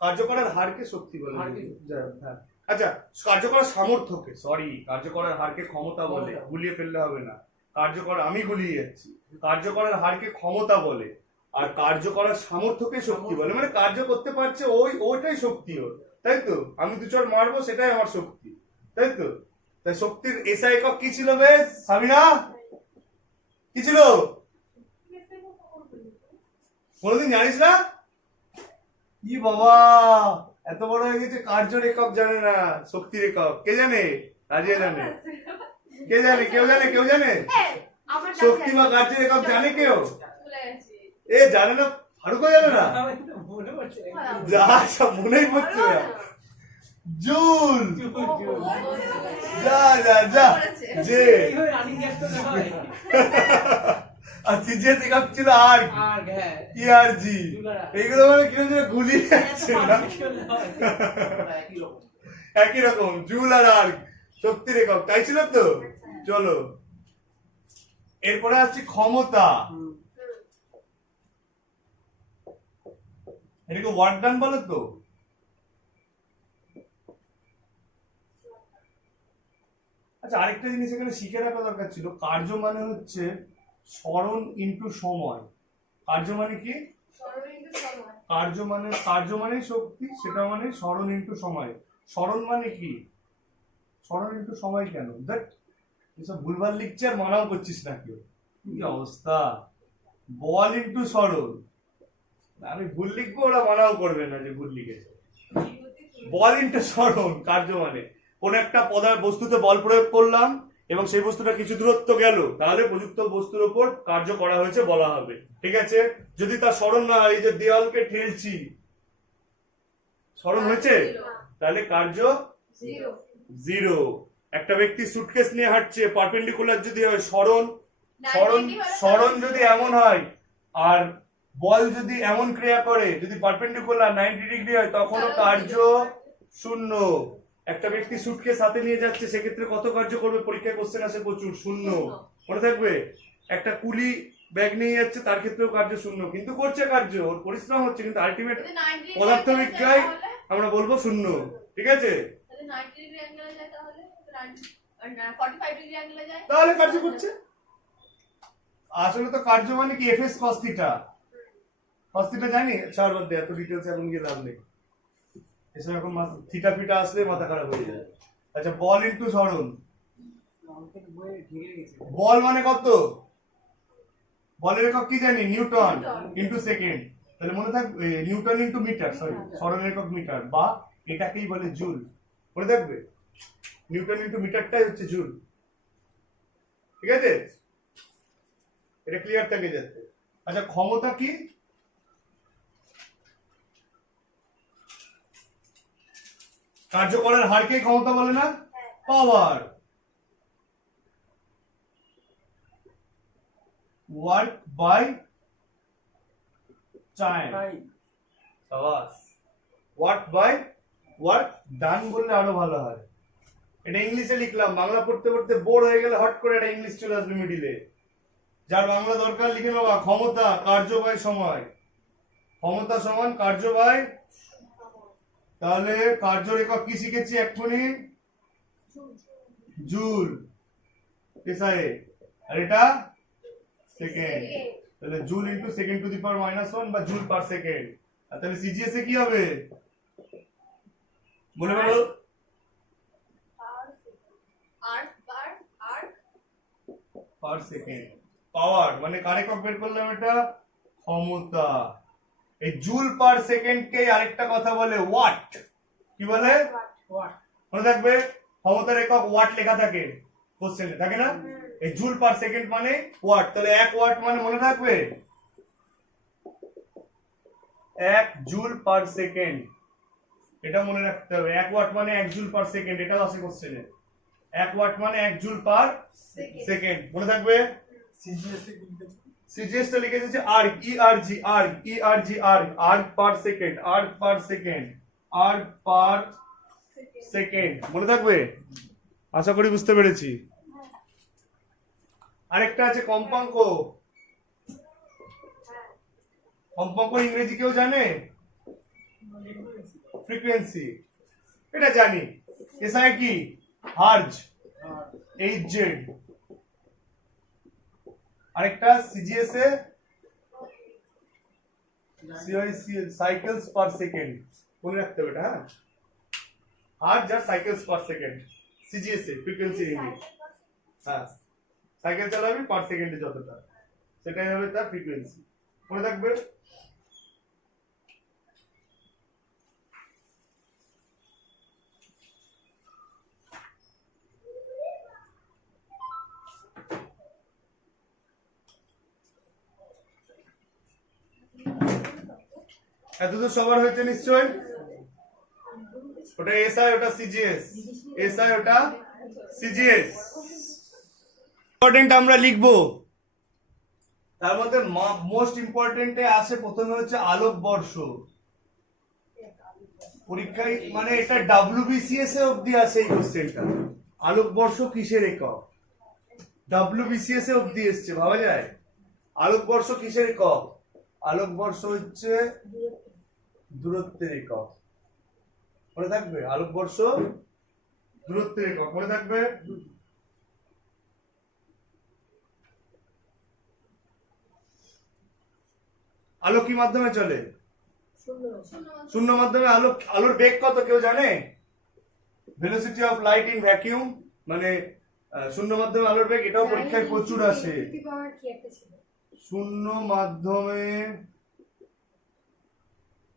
কার্য করার হারকে শক্তি বলে। আচ্ছা, কার্য করার সামর্থ্যকে, সরি, কার্য করার হারকে ক্ষমতা বলে। গুলিয়ে ফেললে হবে না। কার্য করা, আমি গুলিয়ে যাচ্ছি। কার্য করার হারকে ক্ষমতা বলে, আর কার্য করার সামর্থ্যকে শক্তি বলে। মানে কার্য করতে পারছে ওইটাই শক্তি ওর, তাই তো? আমি 2 চড় মারবো, সেটাই আমার শক্তি, তাই তো? তাই শক্তির এসআই একক কি ছিল বেশ, সাবিনা? কি ছিল? কোনদিন জানিস না? কি বাবা, এত বড় হয়ে গেছে, কার্যের একক জানে না, শক্তির একক। কে জানে? রাজিয়া জানে। কে জানে? কেউ জানে? কেউ জানে শক্তি বা কার্যের একক জানে কেউ? এ জানে না, ফারুকও জানে না? যা সব মনেই পড়ছে না। জুল। যা যা যা যে। আর সিজিএস একক ছিল আর ইআরজি। এইগুলো মানে কিরকম যেন গুলিয়ে যাচ্ছে না, একই রকম। জুল আর আর্গ শক্তির একক, তাই ছিল তো? চলো এরপরে আসছি ক্ষমতা। এটাকে ওয়ার্ক ডান বলে তো? আচ্ছা আরেকটা জিনিস এখানে শিখে রাখা দরকার ছিল। কার্য মানে হচ্ছে সরণ ইনটু সময়। কার্য মানে কি? কার্য মানে শক্তি, সেটা মানে সরণ ইনটু সময়। সরণ মানে কি? সরণ ইনটু সময় কেন? দেখ এসব ভুলভাল লিখছে আর মানাও করছিস না কেউ, কি অবস্থা। বল ইনটু সরণ, আমি ভুল লিখবো, ওরা মানাও করবে না যে ভুল লিখেছে। বল ইনটু সরণ, কার্য মানে কোন একটা বস্তুতে বল প্রয়োগ করলাম এবং সেই বস্তুটা কিছু দূরত্ব গেল, তাহলে প্রযুক্ত বস্তুর উপর কার্য করা হয়েছে বলা হবে, ঠিক আছে? যদি তার সরণ না হয়, এই যে দেওয়ালকে ঠেলছি, সরণ হয়েছে, তাহলে কার্য জিরো। একটা ব্যক্তি সুটকেস নিয়ে হাঁটছে, পারপেন্ডিকুলার যদি হয় সরণ, সরণ 90 হলে সরণ যদি এমন হয় আর বল যদি এমন ক্রিয়া করে, যদি পারপেন্ডিকুলার 90 ডিগ্রি হয়, তখনও তাহলে কার্য zero। শূন্য। একটা ব্যক্তি সুটকেস হাতে নিয়ে যাচ্ছে, সেক্ষেত্রে কত কার্য করবে? পরীক্ষায় কোশ্চেন আসে প্রচুর, শূন্য। মনে থাকবে? একটা কুলি ব্যাগ নিয়ে যাচ্ছে, তার ক্ষেত্রেও কার্য শূন্য, কিন্তু করছে কার্য, ওর পরিশ্রম হচ্ছে, কিন্তু আলটিমেট যদি 90 ডিগ্রি পদার্থবিজ্ঞায় অ্যাঙ্গেলে যায় আমরা বলবো শূন্য। ঠিক আছে? তাহলে 90 ডিগ্রি অ্যাঙ্গেলে যায়, তাহলে 45 ডিগ্রি অ্যাঙ্গেলে যায়, তাহলে কার্য করছে। আসলে তো কার্য মানে কি? FS cos theta. Cos theta জানি, ছাড় বাদ দে, এত ডিটেলস এখন গিয়ে লাভ নেই। এসব এখন থিটা ফিটা আসলে মাথা খারাপ হয়ে যায়। আচ্ছা, বল ইনটু সরণ। অঙ্কের বইয়ে ঢেকে গেছে। বল মানে কত? বলের একক কি জানি? Newton into second. তাহলে মনে থাকবে নিউটন ইনটু মিটার, সরি, সরণের একক মিটার, বা এটাকেই বলে জুল। মনে থাকবে? নিউটন ইনটু মিটারটাই হচ্ছে জুল। ঠিক আছে? এটা ক্লিয়ার থাকে যাচ্ছে। আচ্ছা, ক্ষমতা কি? কার্য করার হারকেই ক্ষমতা বলে না? পাওয়ার। Work by time. তাই সাবাস। ওয়ার্ক বাই ওয়ার্ক ডান বললে আরো ভালো হয়। এটা ইংলিশে লিখলাম, বাংলা পড়তে পড়তে বোর হয়ে গেলে হট করে একটা ইংলিশ চলে আসবে মিডিলে। যার বাংলা দরকার লিখে নেওয়া, ক্ষমতা কার্য বাই সময়। ক্ষমতা সমান কার্য বাই, তাহলে কার্যর একক কি শিখেছি এক্ষুনি? জুল। এসআই। আর এটা সেকেন্ড। তাহলে joule into second to the power -1 বা জুল পার সেকেন্ড। আর তাহলে সিজিএস এ কি হবে? বলে বলো। Arc per second. পাওয়ার মানে কার একক বের করলাম? এটা ক্ষমতা। এই জুল পার সেকেন্ড কে আরেকটা কথা বলে ওয়াট। কি বলে? ওয়াট। মনে থাকবে, ক্ষমতার একক ওয়াট লেখা থাকে কোশ্চেনে, থাকে না? এই জুল পার সেকেন্ড মানে ওয়াট। তাহলে 1 ওয়াট মানে মনে থাকবে 1 জুল পার সেকেন্ড। এটা মনে রাখতে হবে, 1 ওয়াট মানে 1 জুল পার সেকেন্ড। এটাও আসে কোশ্চেনে। 1 ওয়াট মানে 1 জুল পার সেকেন্ড। মনে থাকবে? সিজিএস এ কিন্তু সিজিএস টা লিখে দিয়েছে erg, E R G, erg, E R G, erg, erg per second, erg per second, erg per second. মনে থাকবে? আশা করি বুঝতে পেরেছি। আরেকটা আছে কম্পাঙ্ক। কম্পাঙ্ক ইংরেজি কেউ জানে? ফ্রিকোয়েন্সি। এটা জানি। এসআই কি? হার্জ, এইচজেড। আরেকটা সিজিএস এ সিআইসিএল, সাইকেলস পার সেকেন্ড। মনে রাখতে হবে এটা, হ্যাঁ। হার্জ আর সাইকেলস পার সেকেন্ড সিজিএস এ ফ্রিকোয়েন্সি ইউনিট। হ্যাঁ, সাইকেল চালাবি পার সেকেন্ডে যতটা, সেটাই হবে তার ফ্রিকোয়েন্সি। মনে থাকবে? এতদূর সবার হয়েছে নিশ্চয়? ওটা এসআই, ওটা সিজিএস। এসআই, ওটা সিজিএস। ইম্পর্টেন্ট আমরা লিখবো, তার মধ্যে মোস্ট ইম্পর্টেন্টে আসে প্রথমে হচ্ছে আলোক বর্ষ। পরীক্ষায় মানে এটা ডাব্লিউবিসিএস এ অবধি আসে এই কোশ্চেনটা। আলোক বর্ষ কিসের একক? ডাব্লিউবিসিএস এ অবধি এসছে, ভাবা যায়? আলোক বর্ষ কিসের একক? আলোক বর্ষ হচ্ছে দূরত্বের একক। মনে থাকবে? আলোক বর্ষ দূরত্বের একক। মনে থাকবে? আলো কি মাধ্যমে চলে? শূন্য মাধ্যমে। আলোর বেগ কত কেউ জানে? Velocity of light in vacuum, মানে শূন্য মাধ্যমে আলোর বেগ। এটাও পরীক্ষায় প্রচুর আসে। শূন্য মাধ্যমে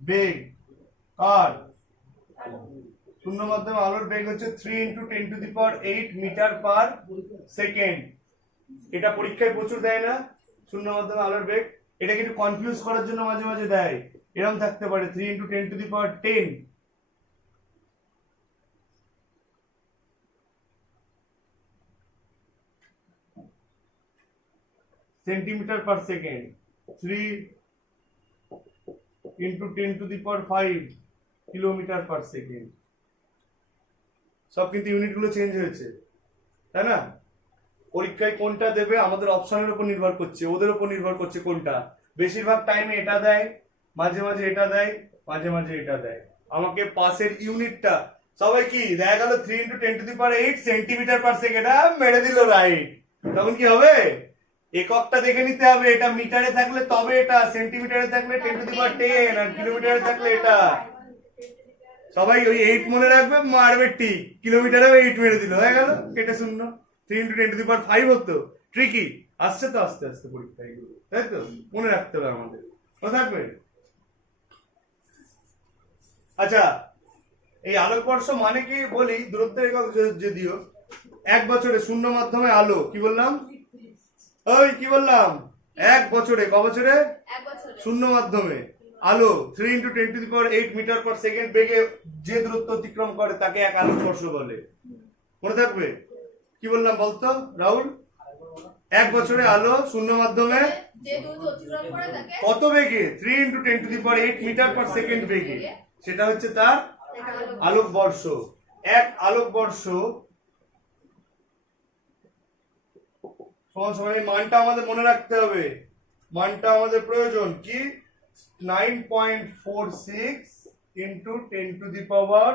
বেগ কার? শূন্য মাধ্যমে আলোর বেগ হচ্ছে 3 × 10⁸ মিটার পার সেকেন্ড। এটা পরীক্ষায় প্রচুর দেয় না শূন্য মাধ্যমে আলোর বেগ? এটাকে একটু কনফিউজ করার জন্য মাঝে মাঝে দেয়। এরকম থাকতে পারে 3 × 10⁻10 centimetre per second, 3 into 10⁵ kilometre per second. সব কিন্তু ইউনিটগুলো চেঞ্জ হয়েছে, তাই না? পরীক্ষায় কোনটা দেবে আমাদের অপশনের উপর নির্ভর করছে, ওদের উপর নির্ভর করছে কোনটা। বেশিরভাগ টাইমে এটা দেয়, মাঝে মাঝে এটা দেয়, মাঝে মাঝে এটা দেয়। আমাকে পাসের ইউনিটটা সবাই কি দেখা গেল 3 ইন্টু 10⁸ সেন্টিমিটার পার সেকেন্ড, মেরে দিল রাইট। তখন কি হবে? এককটা দেখে নিতে হবে, এটা মিটারে থাকলে তবে এটা, সেন্টিমিটারে থাকলে 10⁻10, আর কিলোমিটারে থাকলে এটা। সবাই ওই 8 মনে রাখবে, মারবে ঠিক, কিলোমিটারে 8 মেরে দিল, হয়ে গেল কেটে শূন্য। 3 ইন্টু 10⁵ হতো। ট্রিকি আসছে তো, আস্তে আস্তে পরীক্ষা এগুলো, তাই তো? মনে রাখতে হবে আমাদের, মনে থাকবে। আচ্ছা, এই আলোকবর্ষ মানে কি বলি, দূরত্বের একক যদিও। 1 বছরে শূন্য মাধ্যমে আলো, কি বললাম? ওই কি বললাম? 1 বছরে, ক বছরে? 1 বছরে শূন্য মাধ্যমে আলো 3 ইন্টু 10⁸ মিটার পার সেকেন্ড বেগে যে দূরত্ব অতিক্রম করে তাকে এক আলোকবর্ষ বলে। মনে থাকবে? কি বললাম বলতো রাহুল? 1 বছরে আলো শূন্য মাধ্যমে যে দূরত্ব অতিক্রম করে তাকে কত বেগে? 3 ইন্টু 10⁸ মিটার পার সেকেন্ড বেগে, সেটা হচ্ছে তার আলোকবর্ষ। এক আলোকবর্ষ সমান সমান, এই মানটা আমাদের মনে রাখতে হবে, মানটা আমাদের প্রয়োজন কি? 9.46 ইন্টু 10⁻15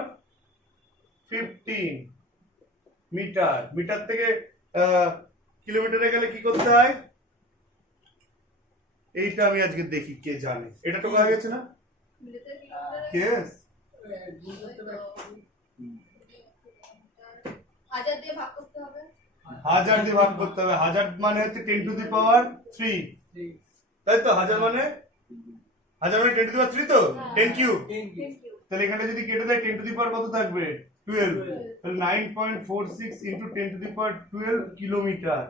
মিটার। মিটার থেকে কিলোমিটারে গেলে কি করতে হয়? এইটা আমি আজকে দেখি কে জানে। এটা তো হয়ে গেছে না? Metre kilometre Yes. 1000 দিয়ে ভাগ করতে হবে। 1000 দিয়ে ভাগ করতে হবে। 1000 মানে হচ্ছে 10⁻3, তাই তো? 1000 মানে 10⁻3 তো, 10 কিউব। তাহলে এখানে যদি কেটে দেয় 10⁻, কত থাকবে? 12। তাহলে 9.46 ইন্টু 10⁻12 কিলোমিটার।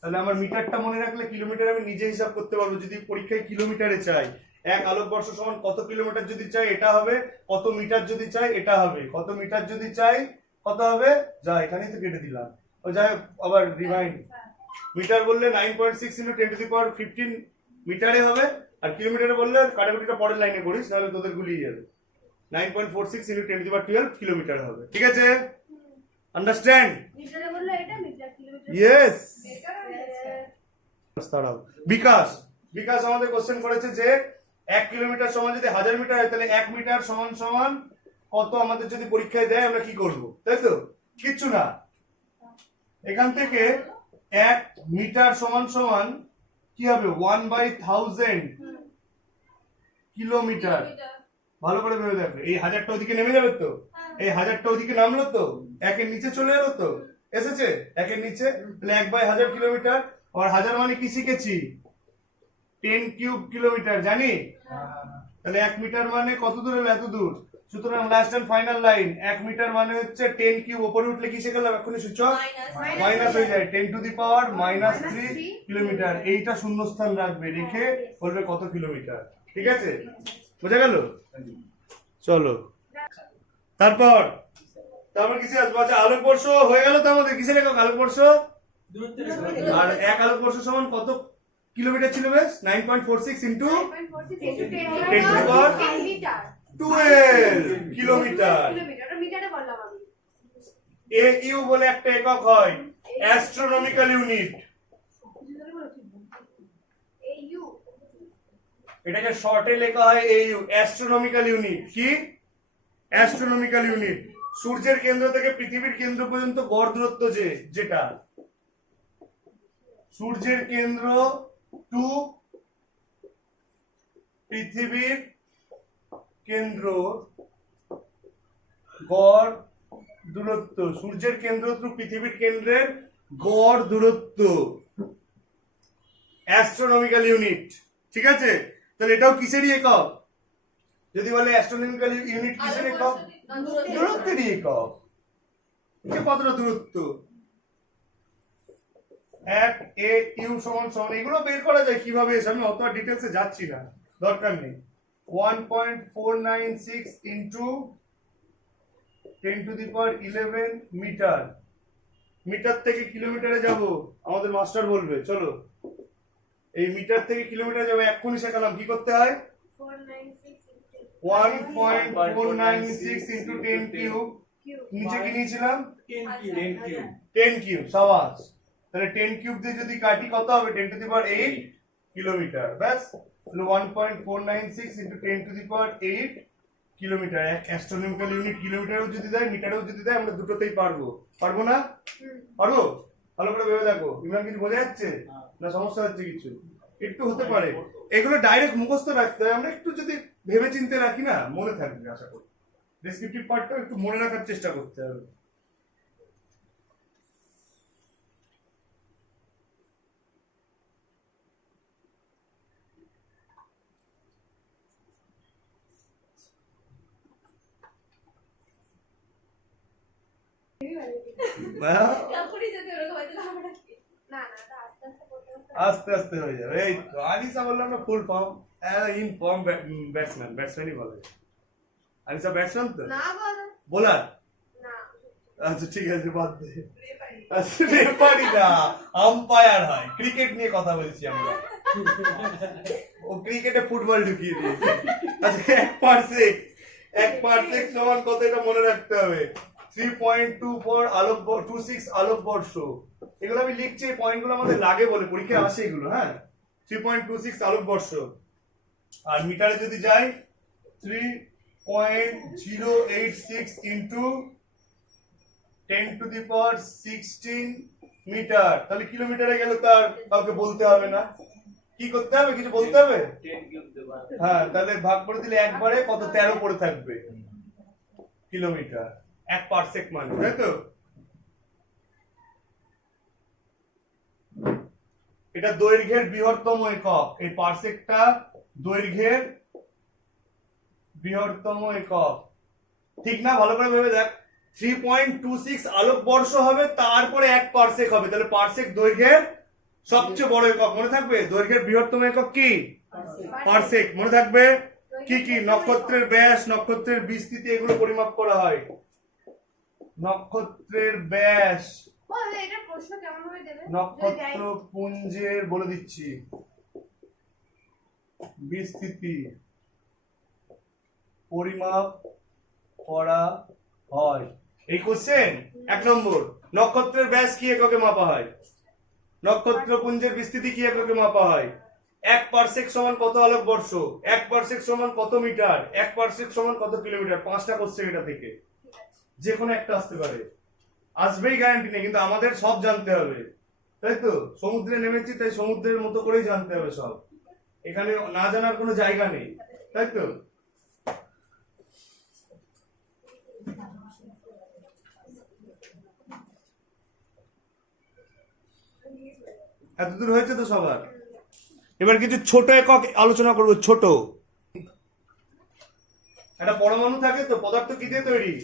তাহলে আমার মিটারটা মনে রাখলে কিলোমিটার আমি নিজে হিসাব করতে পারবো। যদি পরীক্ষায় কিলোমিটারে চাই, এক আলোকবর্ষ সমান কত কিলোমিটার যদি চাই এটা হবে, কত মিটার যদি চাই এটা হবে, কত মিটার যদি চাই কত হবে, যা এখানেই তো কেটে দিলাম। ও যাই হোক, আবার রিমাইন্ড। মিটার বললে 9.6 ইন্টু 10⁻15 মিটারে হবে, আর কিলোমিটারে বললে কাটাকুটিটা পরের লাইনে করিস, নাহলে তোদের গুলিয়ে যাবে। 9.46 ইন্টু 10⁻12 কিলোমিটার হবে, ঠিক আছে? আন্ডারস্ট্যান্ড? মিটারে বললে এটা, মিটার কিলোমিটার ইয়েস। মিটার। দাঁড়াও, বিকাশ বিকাশ আমাদের কোশ্চেন করেছে যে 1 কিলোমিটার সমান যদি 1000 মিটার হয়, তাহলে 1 মিটার সমান সমান কত আমাদের যদি পরীক্ষায় দেয় আমরা কি করব, তাই তো? কিচ্ছু না, এখান থেকে 1 মিটার সমান সমান কি হবে? 1/1000 কিলোমিটার। ভালো করে ভেবে দেখো, এই 1000টা ওদিকে নেমে যাবে তো, এই 1000টা ওদিকে নামলো তো, 1 এর নিচে চলে এলো তো, এসেছে 1 এর নিচে, তাহলে 1/1000 কিলোমিটার। আর 1000 মানে কি শিখেছি? 10 কিউব কিলোমিটার, জানি? তাহলে 1 মিটার মানে কত দূর হলো? এত দূর। সুতরাং last and final line, 1 metre মানে হচ্ছে 10 কিউব। উপরে উঠলে কি শিখলাম এখনই সূচক? মাইনাস হয়ে যায়, 10⁻³ কিলোমিটার। এইটা শূন্যস্থান রাখবে, রেখে বলবে কত কিলোমিটার। ঠিক আছে, বোঝা গেল? চলো তারপর কিসে আসবো? আচ্ছা, আলোকবর্ষ হয়ে গেল তো আমাদের। কিসের একক? আলোকবর্ষ। আর এক আলোকবর্ষ সমান কত কিলোমিটার ছিল বেশ? 9.46 ইন্টু 10⁻12 কিলোমিটার। AU বলে একটা একক হয়, অ্যাস্ট্রোনমিক্যাল ইউনিট। এটাকে শর্টে লেখা হয় AU, অ্যাস্ট্রোনমিক্যাল ইউনিট। কি? Astronomical unit. সূর্যের কেন্দ্র থেকে পৃথিবীর কেন্দ্র পর্যন্ত গড় দূরত্ব যেটা, সূর্যের কেন্দ্র টু পৃথিবীর কেন্দ্র গড় দূরত্ব, সূর্যের কেন্দ্র টু পৃথিবীর কেন্দ্রের গড় দূরত্ব, অ্যাস্ট্রোনমিক্যাল ইউনিট। ঠিক আছে, তাহলে এটাও কিসেরই একক? যদি বলে অ্যাস্ট্রোনমিক্যাল ইউনিট কিসের একক? দূরত্বেরই একক। কতটা দূরত্ব? 1 AU সমান সমান, এগুলো বের করা যায় কিভাবে, আমি অত ডিটেলসে যাচ্ছি না, দরকার নেই। 1.496 ইন্টু 10⁻11 মিটার। মিটার থেকে কিলোমিটারে যাব, আমাদের মাস্টার বলবে। চলো এই মিটার থেকে কিলোমিটার যাবে, এক্ষুনি শেখালাম কি করতে হয়। 1.496 ইন্টু 10 কিউব, নিচে কি নিয়েছিলাম 10 কিউব, সাবাস। তাহলে 10 কিউব দিয়ে যদি কাটি কত হবে, 10 টু দি পাওয়ার 8 কিলোমিটার, ব্যাস। তাহলে 1.496 into 10 to the power 8 kilometre. এক অ্যাস্ট্রোনমিক্যাল ইউনিট কিলোমিটারেও যদি দেয়, মিটারেও যদি দেয়, আমরা দুটোতেই পারবো, পারবো না? পারবো? ভালো করে ভেবে দেখো, ইমরান কিছু বোঝা যাচ্ছে না, সমস্যা হচ্ছে কিছু? একটু হতে পারে। এগুলো ডাইরেক্ট মুখস্থ রাখতে হয়, আমরা একটু যদি ভেবে চিন্তে রাখি না, মনে থাকবে আশা করি। ডেসক্রিপটিভ পার্টটা একটু মনে রাখার চেষ্টা করতে হবে। তখনই যদি ওরকম হয়তো আমরা না এটা আস্তে আস্তে করতে করতে আস্তে আস্তে হয়ে যাবে। এই তো আনিসা বললাম না, ফুল ফর্ম ইন ফর্ম ব্যাটসম্যানই বলে। আনিসা ব্যাটসম্যান তো না বোলার। না আচ্ছা ঠিক আছে, বাদ দে। রেফারি আচ্ছা রেফারি না, আম্পায়ার হয়। ক্রিকেট নিয়ে কথা বলছি আমরা, ও ক্রিকেটে ফুটবল ঢুকিয়ে দিয়েছে। আচ্ছা 1 পারসেক সমান কত, এটা মনে রাখতে হবে। 3.26 আলোকবর্ষ। এগুলো আমি লিখছি, এই পয়েন্টগুলো আমাদের লাগে বলে, পরীক্ষায় আসে এগুলো। হ্যাঁ, 3.26 আলোকবর্ষ। আর মিটারে যদি যাই 3.086 into 10 to the power 16 metre. তাহলে কিলোমিটারে গেলে তার কাউকে বলতে হবে না, কি করতে হবে, কিছু বলতে হবে। হ্যাঁ, তাহলে ভাগ করে দিলে একবারে কত, 13 পড়ে থাকবে কিলোমিটার। 1 পারসেক মানে, তাই তো? এটা দৈর্ঘ্যের বৃহত্তম একক। এই পারসেকটা দৈর্ঘ্যের বৃহত্তম একক, ঠিক না? ভালো করে ভেবে দেখ। 3.26 আলোকবর্ষ হবে, তারপরে 1 পারসেক হবে। তাহলে পারসেক দৈর্ঘ্যের সবচেয়ে বড় একক, মনে থাকবে। দৈর্ঘ্যের বৃহত্তম একক কি? পারসেক। মনে থাকবে। কি কি? নক্ষত্রের ব্যাস, নক্ষত্রের বিস্তৃতি, এগুলো পরিমাপ করা হয়। নক্ষত্রের ব্যাস, বলে এটা প্রশ্ন কেমন ভাবে দেবে নক্ষত্র পুঞ্জের, বলে দিচ্ছি, বিস্তৃতি পরিমাপ করা হয়। এই কোশ্চেন 1 নম্বর। নক্ষত্রের ব্যাস কি এককে মাপা হয়? নক্ষত্রপুঞ্জের বিস্তৃতি কি এককে মাপা হয়? 1 পারসেক সমান কত আলোকবর্ষ? 1 পারসেক সমান কত মিটার? 1 পারসেক সমান কত কিলোমিটার? 5টা কোশ্চেন এটা থেকে যে কোনো একটা আসতে পারে, আসবেই গ্যারান্টি নেই, কিন্তু আমাদের সব জানতে হবে, তাই তো? সমুদ্রে নেমেছি, তাই সমুদ্রের মতো করেই জানতে হবে সব, এখানে না জানার কোনো জায়গা নেই, তাই তো? এতদূর হয়েছে তো সবার? এবার কিছু ছোট একক আলোচনা করব। ছোট একটা পরমাণু থাকে তো, পদার্থ কি দিয়ে তৈরি?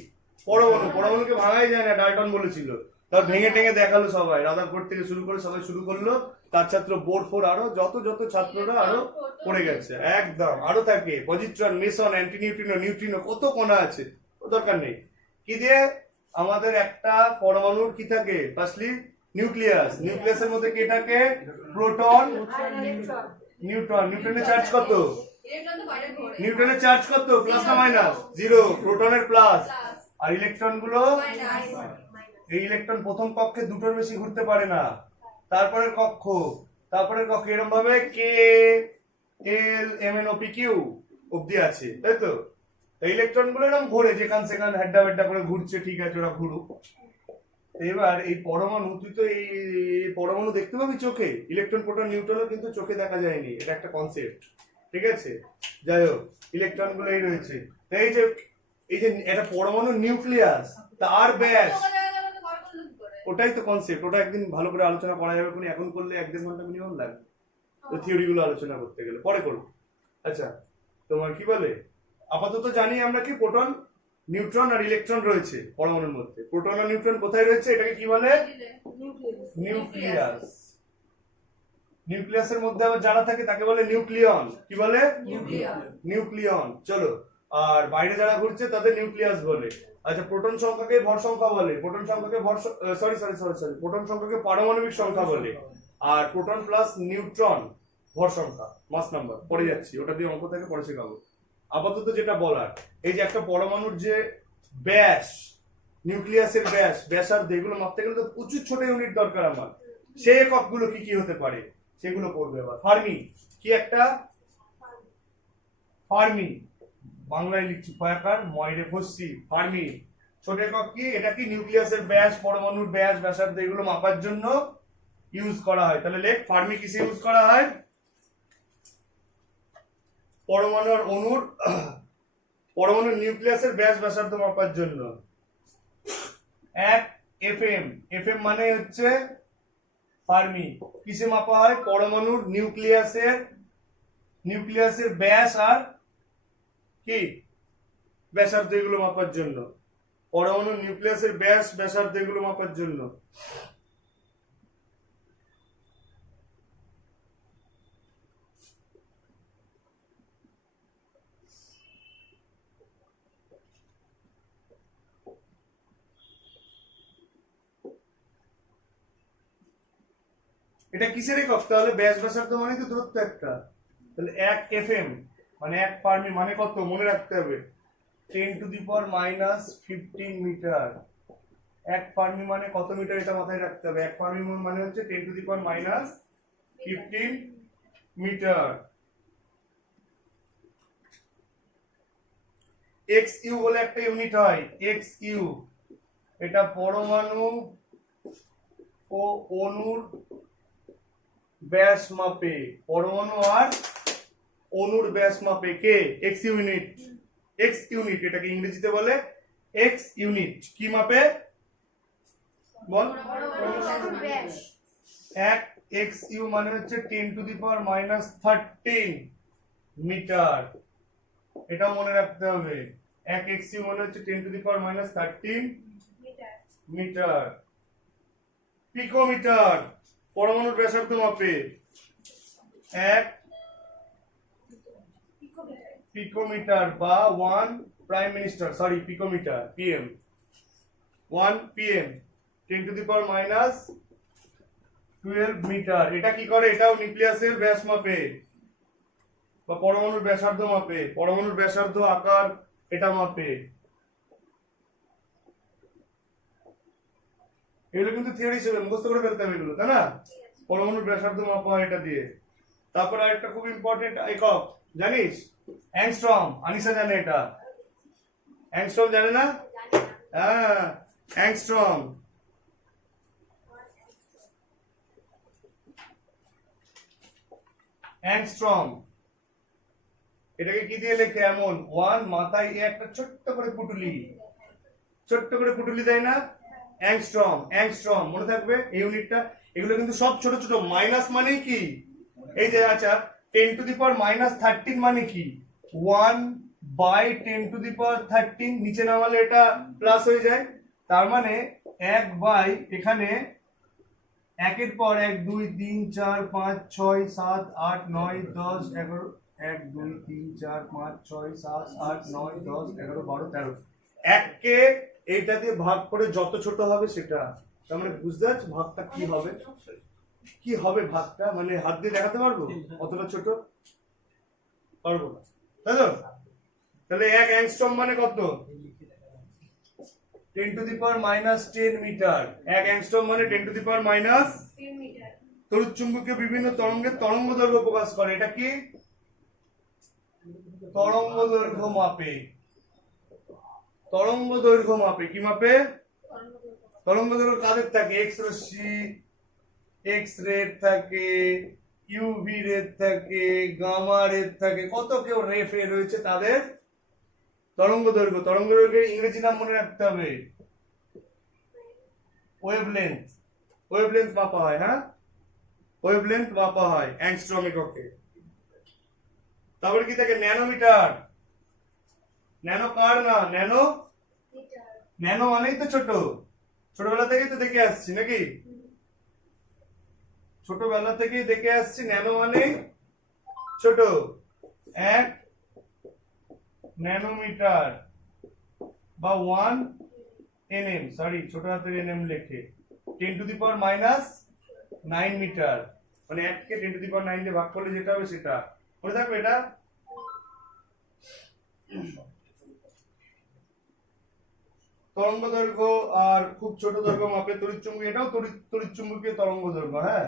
পরমাণু। পরমাণুকে ভাঙাই যায় না, ডাল্টন বলেছিল। তার ভেঙে টেঙে দেখালো সবাই, রাদারফোর্ড থেকে শুরু করে সবাই শুরু করলো, তার ছাত্র বোর ফোর, আরো যত যত ছাত্ররা আরো পড়ে গেছে। একদম আরো থাকে পজিট্রন, মেসন, অ্যান্টিনিউট্রিনো, নিউট্রিনো, কত কণা আছে, দরকার নেই। কি দিয়ে? আমাদের একটা পরমাণুর কি থাকে? Firstly nucleus. নিউক্লিয়াসের মধ্যে কি থাকে? Proton, neutron. নিউট্রনের চার্জ কত? ইলেকট্রন তো বাইরে ঘোরে নিউট্রনের চার্জ কত? প্লাস না মাইনাস? 0। প্রোটনের প্লাস। আর ইলেকট্রন গুলো, এই ইলেকট্রন প্রথম কক্ষে দুটোর বেশি ঘুরতে পারে না, তারপরের কক্ষ, তারপরের কক্ষ, এরকম ভাবে K L M N O P Q অব্দি আছে, তাই তো? ইলেকট্রন গুলো এরকম ঘোরে, যেখান সেখান হেড্ডা বেড্ডা করে ঘুরছে, ঠিক আছে, ওরা ঘুরুক। এবার এই পরমাণু, তুই তো এই পরমাণু দেখতে পাবি চোখে, ইলেকট্রন প্রোটন নিউট্রনও কিন্তু চোখে দেখা যায়নি, এটা একটা কনসেপ্ট, ঠিক আছে? যাই হোক, ইলেকট্রন গুলো এই রয়েছে। এই যে একটা পরমাণু নিউক্লিয়াস, তার ব্যাস, ওটাই তো কনসেপ্ট। ওটা একদিন ভালো করে আলোচনা করা যাবে, কোন এখন করলে 1-1.5 ঘন্টা মিনিমাম লাগবে, তো থিওরি গুলো আলোচনা করতে গেলে পরে করবো। আচ্ছা, তোমার কি বলে, আপাতত জানি আমরা কি প্রোটন, নিউট্রন আর ইলেকট্রন রয়েছে পরমাণুর মধ্যে। প্রোটন আর নিউট্রন কোথায় রয়েছে? এটাকে কি বলে? নিউক্লিয়াস। নিউক্লিয়াসের মধ্যে আবার যারা থাকে তাকে বলে নিউক্লিয়ন। কি বলে? নিউক্লিয়ন। চলো, আর বাইরে যারা ঘুরছে তাদের নিউক্লিয়াস বলে। আচ্ছা, প্রোটন সংখ্যাকে ভর সংখ্যা বলে, প্রোটন সংখ্যাকে প্রোটন সংখ্যাকে পারমাণবিক সংখ্যা বলে। আর প্রোটন প্লাস নিউট্রন ভর সংখ্যা, মাস নাম্বার, পরে যাচ্ছি, ওটা দিয়ে অঙ্ক থেকে পরে শেখাবো। আপাতত যেটা বলার, এই যে একটা পরমাণুর যে ব্যাস, নিউক্লিয়াসের ব্যাসার্ধ, এগুলো মাপতে গেলে তো প্রচুর ছোট ইউনিট দরকার আমার। সেই এককগুলো কি কি হতে পারে সেগুলো পড়বে এবার। ফার্মি কি একটা, ফার্মি বাংলায় লিখছি ফয়াকার ময়রে ফসি, ফার্মি ছোট একক কি, এটা কি নিউক্লিয়াসের ব্যাস, পরমাণুর ব্যাস, ব্যাসার্ধ এগুলো মাপার জন্য ইউজ করা হয়। তাহলে লেখ ফার্মি কিসে ইউজ করা হয়, পরমাণুর অণুর পরমাণুর নিউক্লিয়াসের ব্যাস ব্যাসার্ধ মাপার জন্য। এক এফএম, এফএম মানে হচ্ছে ফার্মি, কিসে মাপা হয়, পরমাণুর নিউক্লিয়াসের ব্যাস আর কি ব্যাসার্ধ এগুলো মাপার জন্য, পরমাণুর নিউক্লিয়াসের ব্যাস ব্যাসার্ধ এগুলো মাপার জন্য। এটা কিসের একক, তাহলে ব্যাস ব্যাসার্ধ মানে তো দূরত্ব একটা। তাহলে এক এফএম মানে এক ফার্মি মানে কত মনে রাখতে হবে, 10⁻⁻15 মিটার। এক ফার্মি মানে কত মিটার এটা মাথায় রাখতে হবে, এক ফার্মি মানে হচ্ছে 10⁻⁻15 মিটার। এক্স ইউ বলে একটা ইউনিট হয়, এক্স ইউ, এটা পরমাণু ও অণুর ব্যাস মাপে, পরমাণু আর অণুর ব্যাস মাপে কে, এক্স ইউনিট। এক্স ইউনিট এটাকে ইংরেজিতে বলে এক্স ইউনিট, কি মাপে বল, এক এক্স ইউ মানে হচ্ছে 10⁻⁻13 মিটার, এটা মনে রাখতে হবে। এক এক্স ইউ মানে হচ্ছে 10⁻⁻13 মিটার। পিকোমিটার পরমাণুর ব্যাসার্ধ মাপে, এক পিকোমিটার বা 1 prime minister, sorry picometre PM, 1 PM 10⁻12 metre. এটা কি করে, এটাও নিউক্লিয়াসের ব্যাস মাপে বা পরমাণুর ব্যাসার্ধ মাপে, পরমাণুর ব্যাসার্ধ আকার এটা মাপে। এগুলো কিন্তু থিওরি হিসেবে মুখস্থ করে ফেলতে হবে এগুলো, তাই না, পরমাণুর ব্যাসার্ধ মাপা হয় এটা দিয়ে। তারপর আরেকটা খুব ইম্পর্টেন্ট একক জানিস, অ্যাংস্ট্রম, আনিসা জানে এটা, অ্যাংস্ট্রম জানে না, হ্যাঁ অ্যাংস্ট্রম। অ্যাংস্ট্রম এটাকে কি দিয়ে লেখে, এমন ওয়ান মাথায় একটা ছোট্ট করে পুটুলি, ছোট্ট করে পুটুলি দেয় না, অ্যাংস্ট্রম, অ্যাংস্ট্রম মনে থাকবে এই ইউনিটটা। এগুলো কিন্তু সব ছোট ছোট, মাইনাস মানেই কি, এই যে আচ্ছা 10⁻⁻13 মানে কি, 1/10⁻13, নিচে নামালে এটা প্লাস হয়ে যায়, তার মানে 1 এখানে একের পর 1 2 3 4 5 6 7 8 9 10 11, 1 2 3 4 5 6 7 8 9 10 11 12 13, এককে এইটা দিয়ে ভাগ করে যত ছোট হবে সেটা, তার মানে বুঝতে পারছো ভাগটা কি হবে, কি হবে ভাগটা, মানে হাত দিয়ে দেখাতে পারবো অতটা ছোট, পারবো না, তাই তো। তাহলে এক অ্যাংস্ট্রম মানে কত, 10⁻⁻10 মিটার, এক অ্যাংস্ট্রম মানে 10⁻⁻। তড়িৎচুম্বকীয় বিভিন্ন তরঙ্গের তরঙ্গ দৈর্ঘ্য প্রকাশ করে, এটা কি তরঙ্গ দৈর্ঘ্য মাপে, তরঙ্গ দৈর্ঘ্য মাপে, কি মাপে, তরঙ্গ দৈর্ঘ্য কাদের থাকে, এক্স রশ্মি, এক্স রে থাকে, ইউভি রে থাকে, গামা রে থাকে, কত কেউ রে ফে রয়েছে, তাদের তরঙ্গ দৈর্ঘ্য, তরঙ্গ দৈর্ঘ্যের ইংরেজি নাম মনে রাখতে হবে ওয়েভলেন্থ, ওয়েভলেন্থ মাপা হয়, হ্যাঁ ওয়েভলেন্থ মাপা হয় অ্যাংস্ট্রম এককে। তারপরে কি থাকে, ন্যানোমিটার, ন্যানো কার না, ন্যানো, ন্যানো মানেই তো ছোট, ছোটবেলা থেকেই তো দেখে আসছি নাকি, ছোটবেলা থেকেই দেখে আসছি, ন্যানো মানে ছোট, 1 ন্যানোমিটার বা 1 nm, সরি ছোট হাতের nm লেখে, 10⁻⁹ মিটার। মানে 1 কে 10 টু দি পাওয়ার 9 দিয়ে ভাগ করলে যেটা হবে সেটা মনে থাকবে এটা। তরঙ্গ দৈর্ঘ্য আর খুব ছোট দৈর্ঘ্য মাপে তড়িৎচুম্বকী, এটাও তড়িৎচুম্বকীয় তরঙ্গ দৈর্ঘ্য। হ্যাঁ,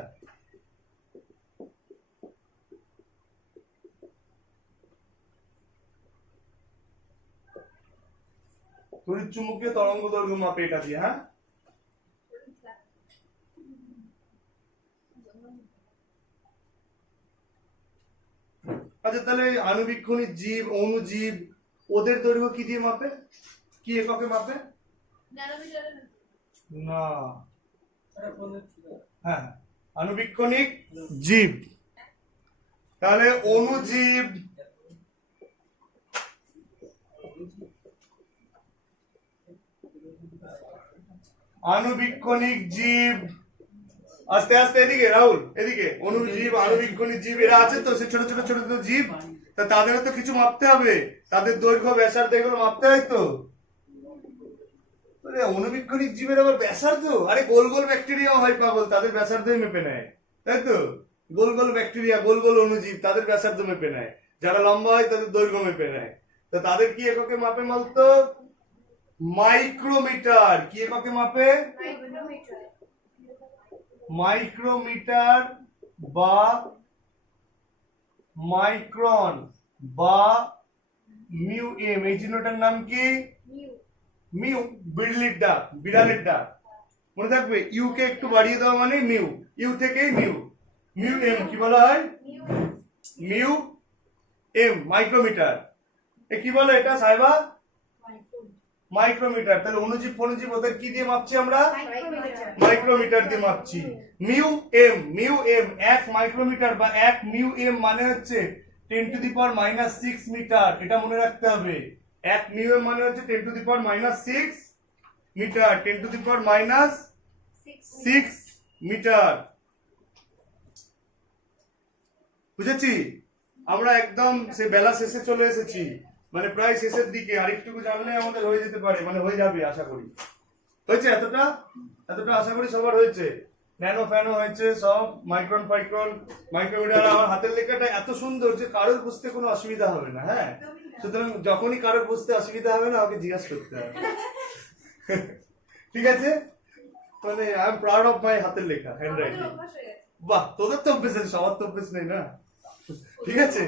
তড়িৎচুম্বকীয় তরঙ্গ দৈর্ঘ্য মাপে এটা দিয়ে। হ্যাঁ, আচ্ছা তাহলে আণুবীক্ষণিক জীব, অণুজীব, ওদের দৈর্ঘ্য কি দিয়ে মাপে, কি এককে মাপে? ন্যানোমিটারে না, হ্যাঁ আণুবীক্ষণিক জীব। তাহলে অণুজীব, আণুবীক্ষণিক জীব, আস্তে আস্তে এদিকে রাহুল, এদিকে অণুজীব, আণুবীক্ষণিক জীব এরা আছে তো, সে ছোট ছোট ছোট ছোট জীব, তা তাদেরও তো কিছু মাপতে হবে, তাদের দৈর্ঘ্য ব্যাসার্ধ এগুলো মাপতে হয় তো। অণুবীক্ষণিক জীবের আবার ব্যাসার্ধ? আরে গোল গোল ব্যাকটেরিয়াও হয় পাগল, তাদের ব্যাসার্ধই মেপে নেয়, তাই তো? গোল গোল ব্যাকটেরিয়া, গোল গোল অণুজীব, তাদের ব্যাসার্ধ মেপে নেয়, যারা লম্বা হয় তাদের দৈর্ঘ্য মেপে নেয়। তো তাদের কি এককে মাপে বলতো? মাইক্রোমিটার। কি এককে মাপে? মাইক্রোমিটার বা মাইক্রন বা মিউ এম। এই চিহ্নটার নাম কি? মিউ। বিড়ালের ডাক, বিড়ালের ডাক মনে থাকবে, ইউ কে একটু বাড়িয়ে দেওয়া মানে মিউ, ইউ থেকেই মিউ। মিউ এম কি বলা হয়? Mu M, micrometer. এ কি বলে এটা সাহেবা? মাইক্রোমিটার। তাহলে অণুজীব ফণুজীব ওদের কি দিয়ে মাপছি আমরা? মাইক্রোমিটার দিয়ে মাপছি। Mu M, mu M 1 micrometre বা 1 মিউ এম মানে হচ্ছে 10 টু দি পাওয়ার -6 মিটার। এটা মনে রাখতে হবে, 1 মিউ এম মানে হচ্ছে 10 to the power -6 metre, 10 to the power -6 metre. বুঝেছি? আমরা একদম সে বেলা শেষে চলে এসেছি, মানে প্রায় শেষের দিকে। আরেকটুকু জানলে আমাদের হয়ে যেতে পারে, মানে হয়ে যাবে আশা করি। হয়েছে এতটা? এতটা আশা করি সবার হয়েছে। ন্যানো ফ্যানো হয়েছে সব, মাইক্রন ফাইক্রন, মাইক্রোমিটার। আমার হাতের লেখাটা এত সুন্দর যে কারোর বুঝতে কোনো অসুবিধা হবে না। হ্যাঁ, সুতরাং যখনই কারোর বুঝতে অসুবিধা হবে না আমাকে জিজ্ঞাসা করতে হবে। ঠিক আছে? মানে I am proud of my হাতের লেখা, হ্যান্ড রাইটিং। বাহ, তোদের তো অভ্যেস আছে, সবার তো অভ্যেস নেই না। ঠিক আছে,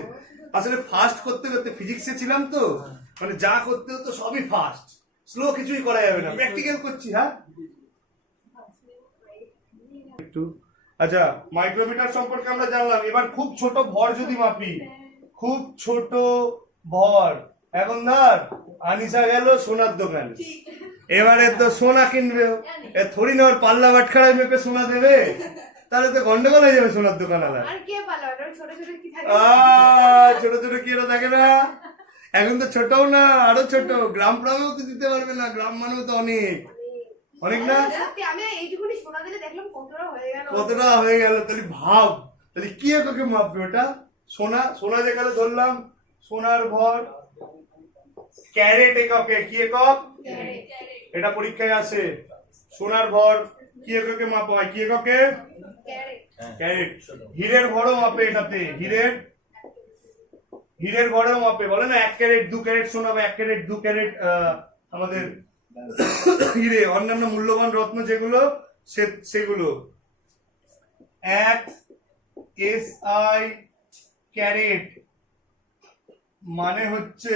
আসলে ফাস্ট করতে করতে ফিজিক্সে ছিলাম তো, মানে যা করতে হতো সবই ফাস্ট, স্লো কিছুই করা যাবে না। প্র্যাকটিক্যাল করছি। হ্যাঁ একটু। আচ্ছা, মাইক্রোমিটার সম্পর্কে আমরা জানলাম। এবার খুব ছোট ভর যদি মাপি, খুব ছোট ভর। এখন ধর আনিসা গেল সোনার দোকানে, এবারে তো সোনা কিনবে, থোড়ি না ওর পাল্লা বাটখারায় মেপে সোনা দেবে, তাহলে তো গন্ডগোল হয়ে যাবে সোনার দোকানওয়ালা। ছোট ছোট কি এরা থাকে না, এখন তো ছোটও না, আরো ছোট। গ্রাম গ্রামেও তো দিতে পারবে না, গ্রাম মানেও তো অনেক অনেক না। কতটা হয়ে গেল, তাহলে ভাব, তাহলে কি এককে মাপবে ওটা? সোনা, সোনা যেখানে ধরলাম, সোনার ভর ক্যারেট এককে। কি একক? এটা পরীক্ষায় আসে। সোনার ভর কি এককে মাপা হয়? কি এককে? ক্যারেট। হীরের ভরও মাপে এটাতে, হীরের ভরও মাপে। বলে না 1 ক্যারেট 2 ক্যারেট সোনা বা 1 ক্যারেট 2 ক্যারেট আমাদের হিরে, অন্যান্য মূল্যবান রত্ন যেগুলো, সেগুলো 1 SI ক্যারেট মানে হচ্ছে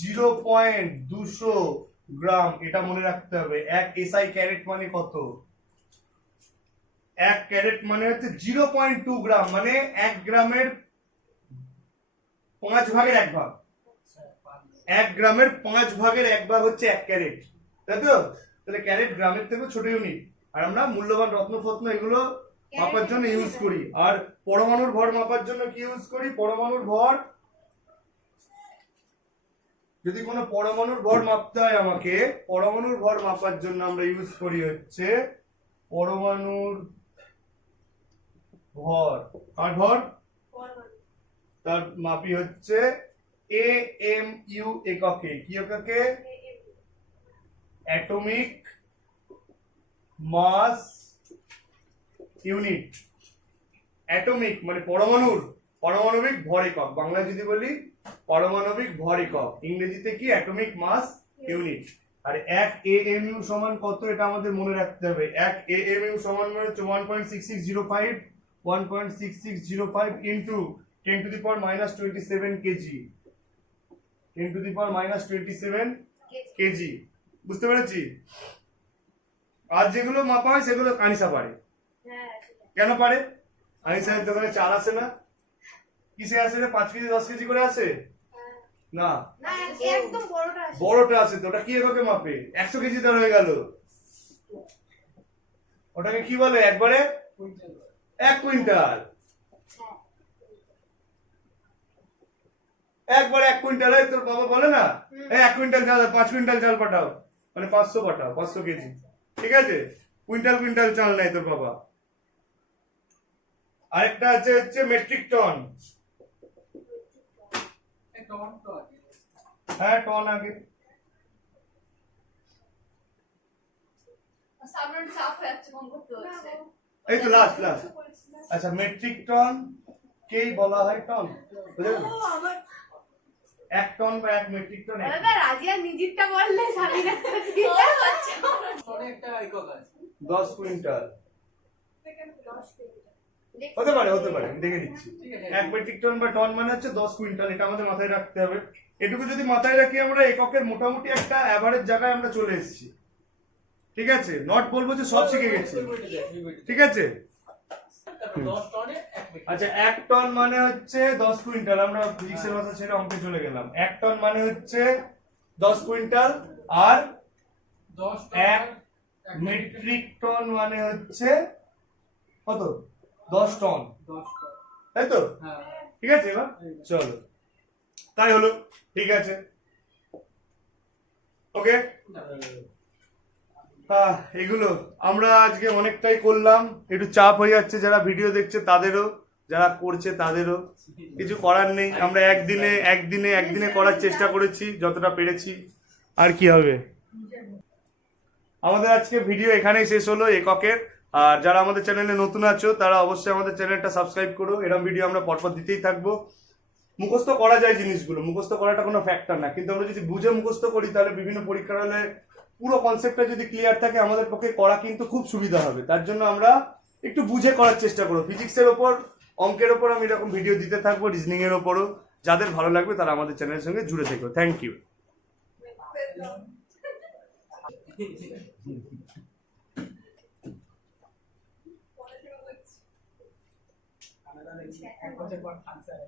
0.200 গ্রাম। এটা মনে রাখতে হবে। 1 SI ক্যারেট মানে কত? 1 ক্যারেট মানে হচ্ছে 0.2 গ্রাম, মানে 1 গ্রামের 5 ভাগের 1 ভাগ। 1 গ্রামের 5 ভাগের 1 ভাগ হচ্ছে 1 ক্যারেট, তাই তো? তাহলে ক্যারেট গ্রামের থেকে ছোট ইউনিট। আর আমরা মূল্যবান রত্ন ফত্ন এগুলো মাপার জন্য ইউজ করি। আর পরমাণুর ভর মাপার জন্য কি ইউজ করি? পরমাণুর ভর, যদি কোনো পরমাণুর ভর মাপতে হয় আমাকে, পরমাণুর ভর মাপার জন্য আমরা ইউজ করি হচ্ছে পরমাণুর ভর। আর ভর তার মাপি হচ্ছে AMU এককে। কি এককে? অ্যাটমিক মাস ইউনিট। অ্যাটমিক মানে পারমাণবিক ভর একক, বাংলায় যদি বলি পারমাণবিক ভর একক, ইংরেজিতে কি অ্যাটমিক মাস ইউনিট। আর 1 AMU সমান কত এটা আমাদের মনে রাখতে হবে। 1 AMU সমান মানে হচ্ছে 1.6605 into 10 to the power -27 KG, 10 to the power -27 KG. বুঝতে পেরেছি? আর যেগুলো মাপা হয় সেগুলো আনিসা পারে। হ্যাঁ কেন পারে? আনিসার দোকানে চাল আসে না? কিসে আসে রে? 5 কেজি 10 কেজি করে আসে না, না একদম বড়টা আছে। বড়টা আছে তো ওটা কি এককে মাপে? 100 কেজি তার হয়ে গেল, ওটাকে কি বলে একবারে? 1 কুইন্টাল। একবারে 1 কুইন্টাল হয় তোর বাবা বলে না, এই 1 কুইন্টাল চাল, 5 কুইন্টাল চাল পাঠাও, মানে 500 পাঠাও, 500 কেজি। ঠিক আছে, কুইন্টাল চাল নাই তোর বাবা। আরেকটা আছে হচ্ছে মেট্রিক টন। টন তো আছে। হ্যাঁ টন আগে। সামনে সাফ হয়ে যাচ্ছে, কম করতে হচ্ছে। এই তো লাস্ট। আচ্ছা মেট্রিক টন কেই বলা হয় টন, বুঝলে? ও আমার 1 টন বা 1 মেট্রিক টন এক। দাদা রাজিয়া নিজেরটা বললে সাবিনা ও আচ্ছা টনে একটা একক আছে। 10 কুইন্টাল 10 কেজি হতে পারে, আমি দেখে দিচ্ছি। ঠিক আছে। 1 মেট্রিক টন বা টন মানে হচ্ছে 10 কুইন্টাল, এটা আমাদের মাথায় রাখতে হবে। এটুকু যদি মাথায় রাখি আমরা এককের মোটামুটি একটা অ্যাভারেজ জায়গায় আমরা চলে এসেছি। ঠিক আছে, নট বলবো যে সব শিখে গেছি। ঠিক আছে, 10 টনে 1 মিটার। আচ্ছা 1 টন মানে হচ্ছে 10 কুইন্টাল। আমরা ফিজিক্সের ভাষা ছেড়ে অঙ্কে চলে গেলাম। 1 টন মানে হচ্ছে 10 কুইন্টাল, আর 10 1 মেট্রিক টন মানে হচ্ছে কত? 10 টন, 10 টন। তাই তো? হ্যাঁ। ঠিক আছে, এবার চলো, তাই হলো। ঠিক আছে, ওকে। এগুলো আমরা আজকে অনেকটাই করলাম, একটু চাপ হয়ে যাচ্ছে যারা ভিডিও দেখছে তাদেরও, যারা করছে তাদেরও। কিছু করার নেই, আমরা একদিনে করার চেষ্টা করেছি যতটা পেরেছি, আর কি হবে। আমাদের আজকে ভিডিও এখানেই শেষ হলো এককের। আর যারা আমাদের চ্যানেলে নতুন আছো তারা অবশ্যই আমাদের চ্যানেলটা সাবস্ক্রাইব করো, এরকম ভিডিও আমরা পরপর দিতেই থাকবো। মুখস্থ করা যায় জিনিসগুলো, মুখস্থ করাটা কোনো ফ্যাক্টর না, কিন্তু আমরা যদি বুঝে মুখস্থ করি তাহলে বিভিন্ন পরীক্ষার হলে পুরো কনসেপ্টটা যদি ক্লিয়ার থাকে আমাদের পক্ষে করা কিন্তু খুব সুবিধা হবে। তার জন্য আমরা একটু বুঝে করার চেষ্টা করব। ফিজিক্সের ওপর, অঙ্কের ওপর আমি এরকম ভিডিও দিতে থাকবো, রিজনিং এর ওপরও। যাদের ভালো লাগবে তারা আমাদের চ্যানেলের সঙ্গে জুড়ে থেকো। Thank you. এক বছর পর আনসার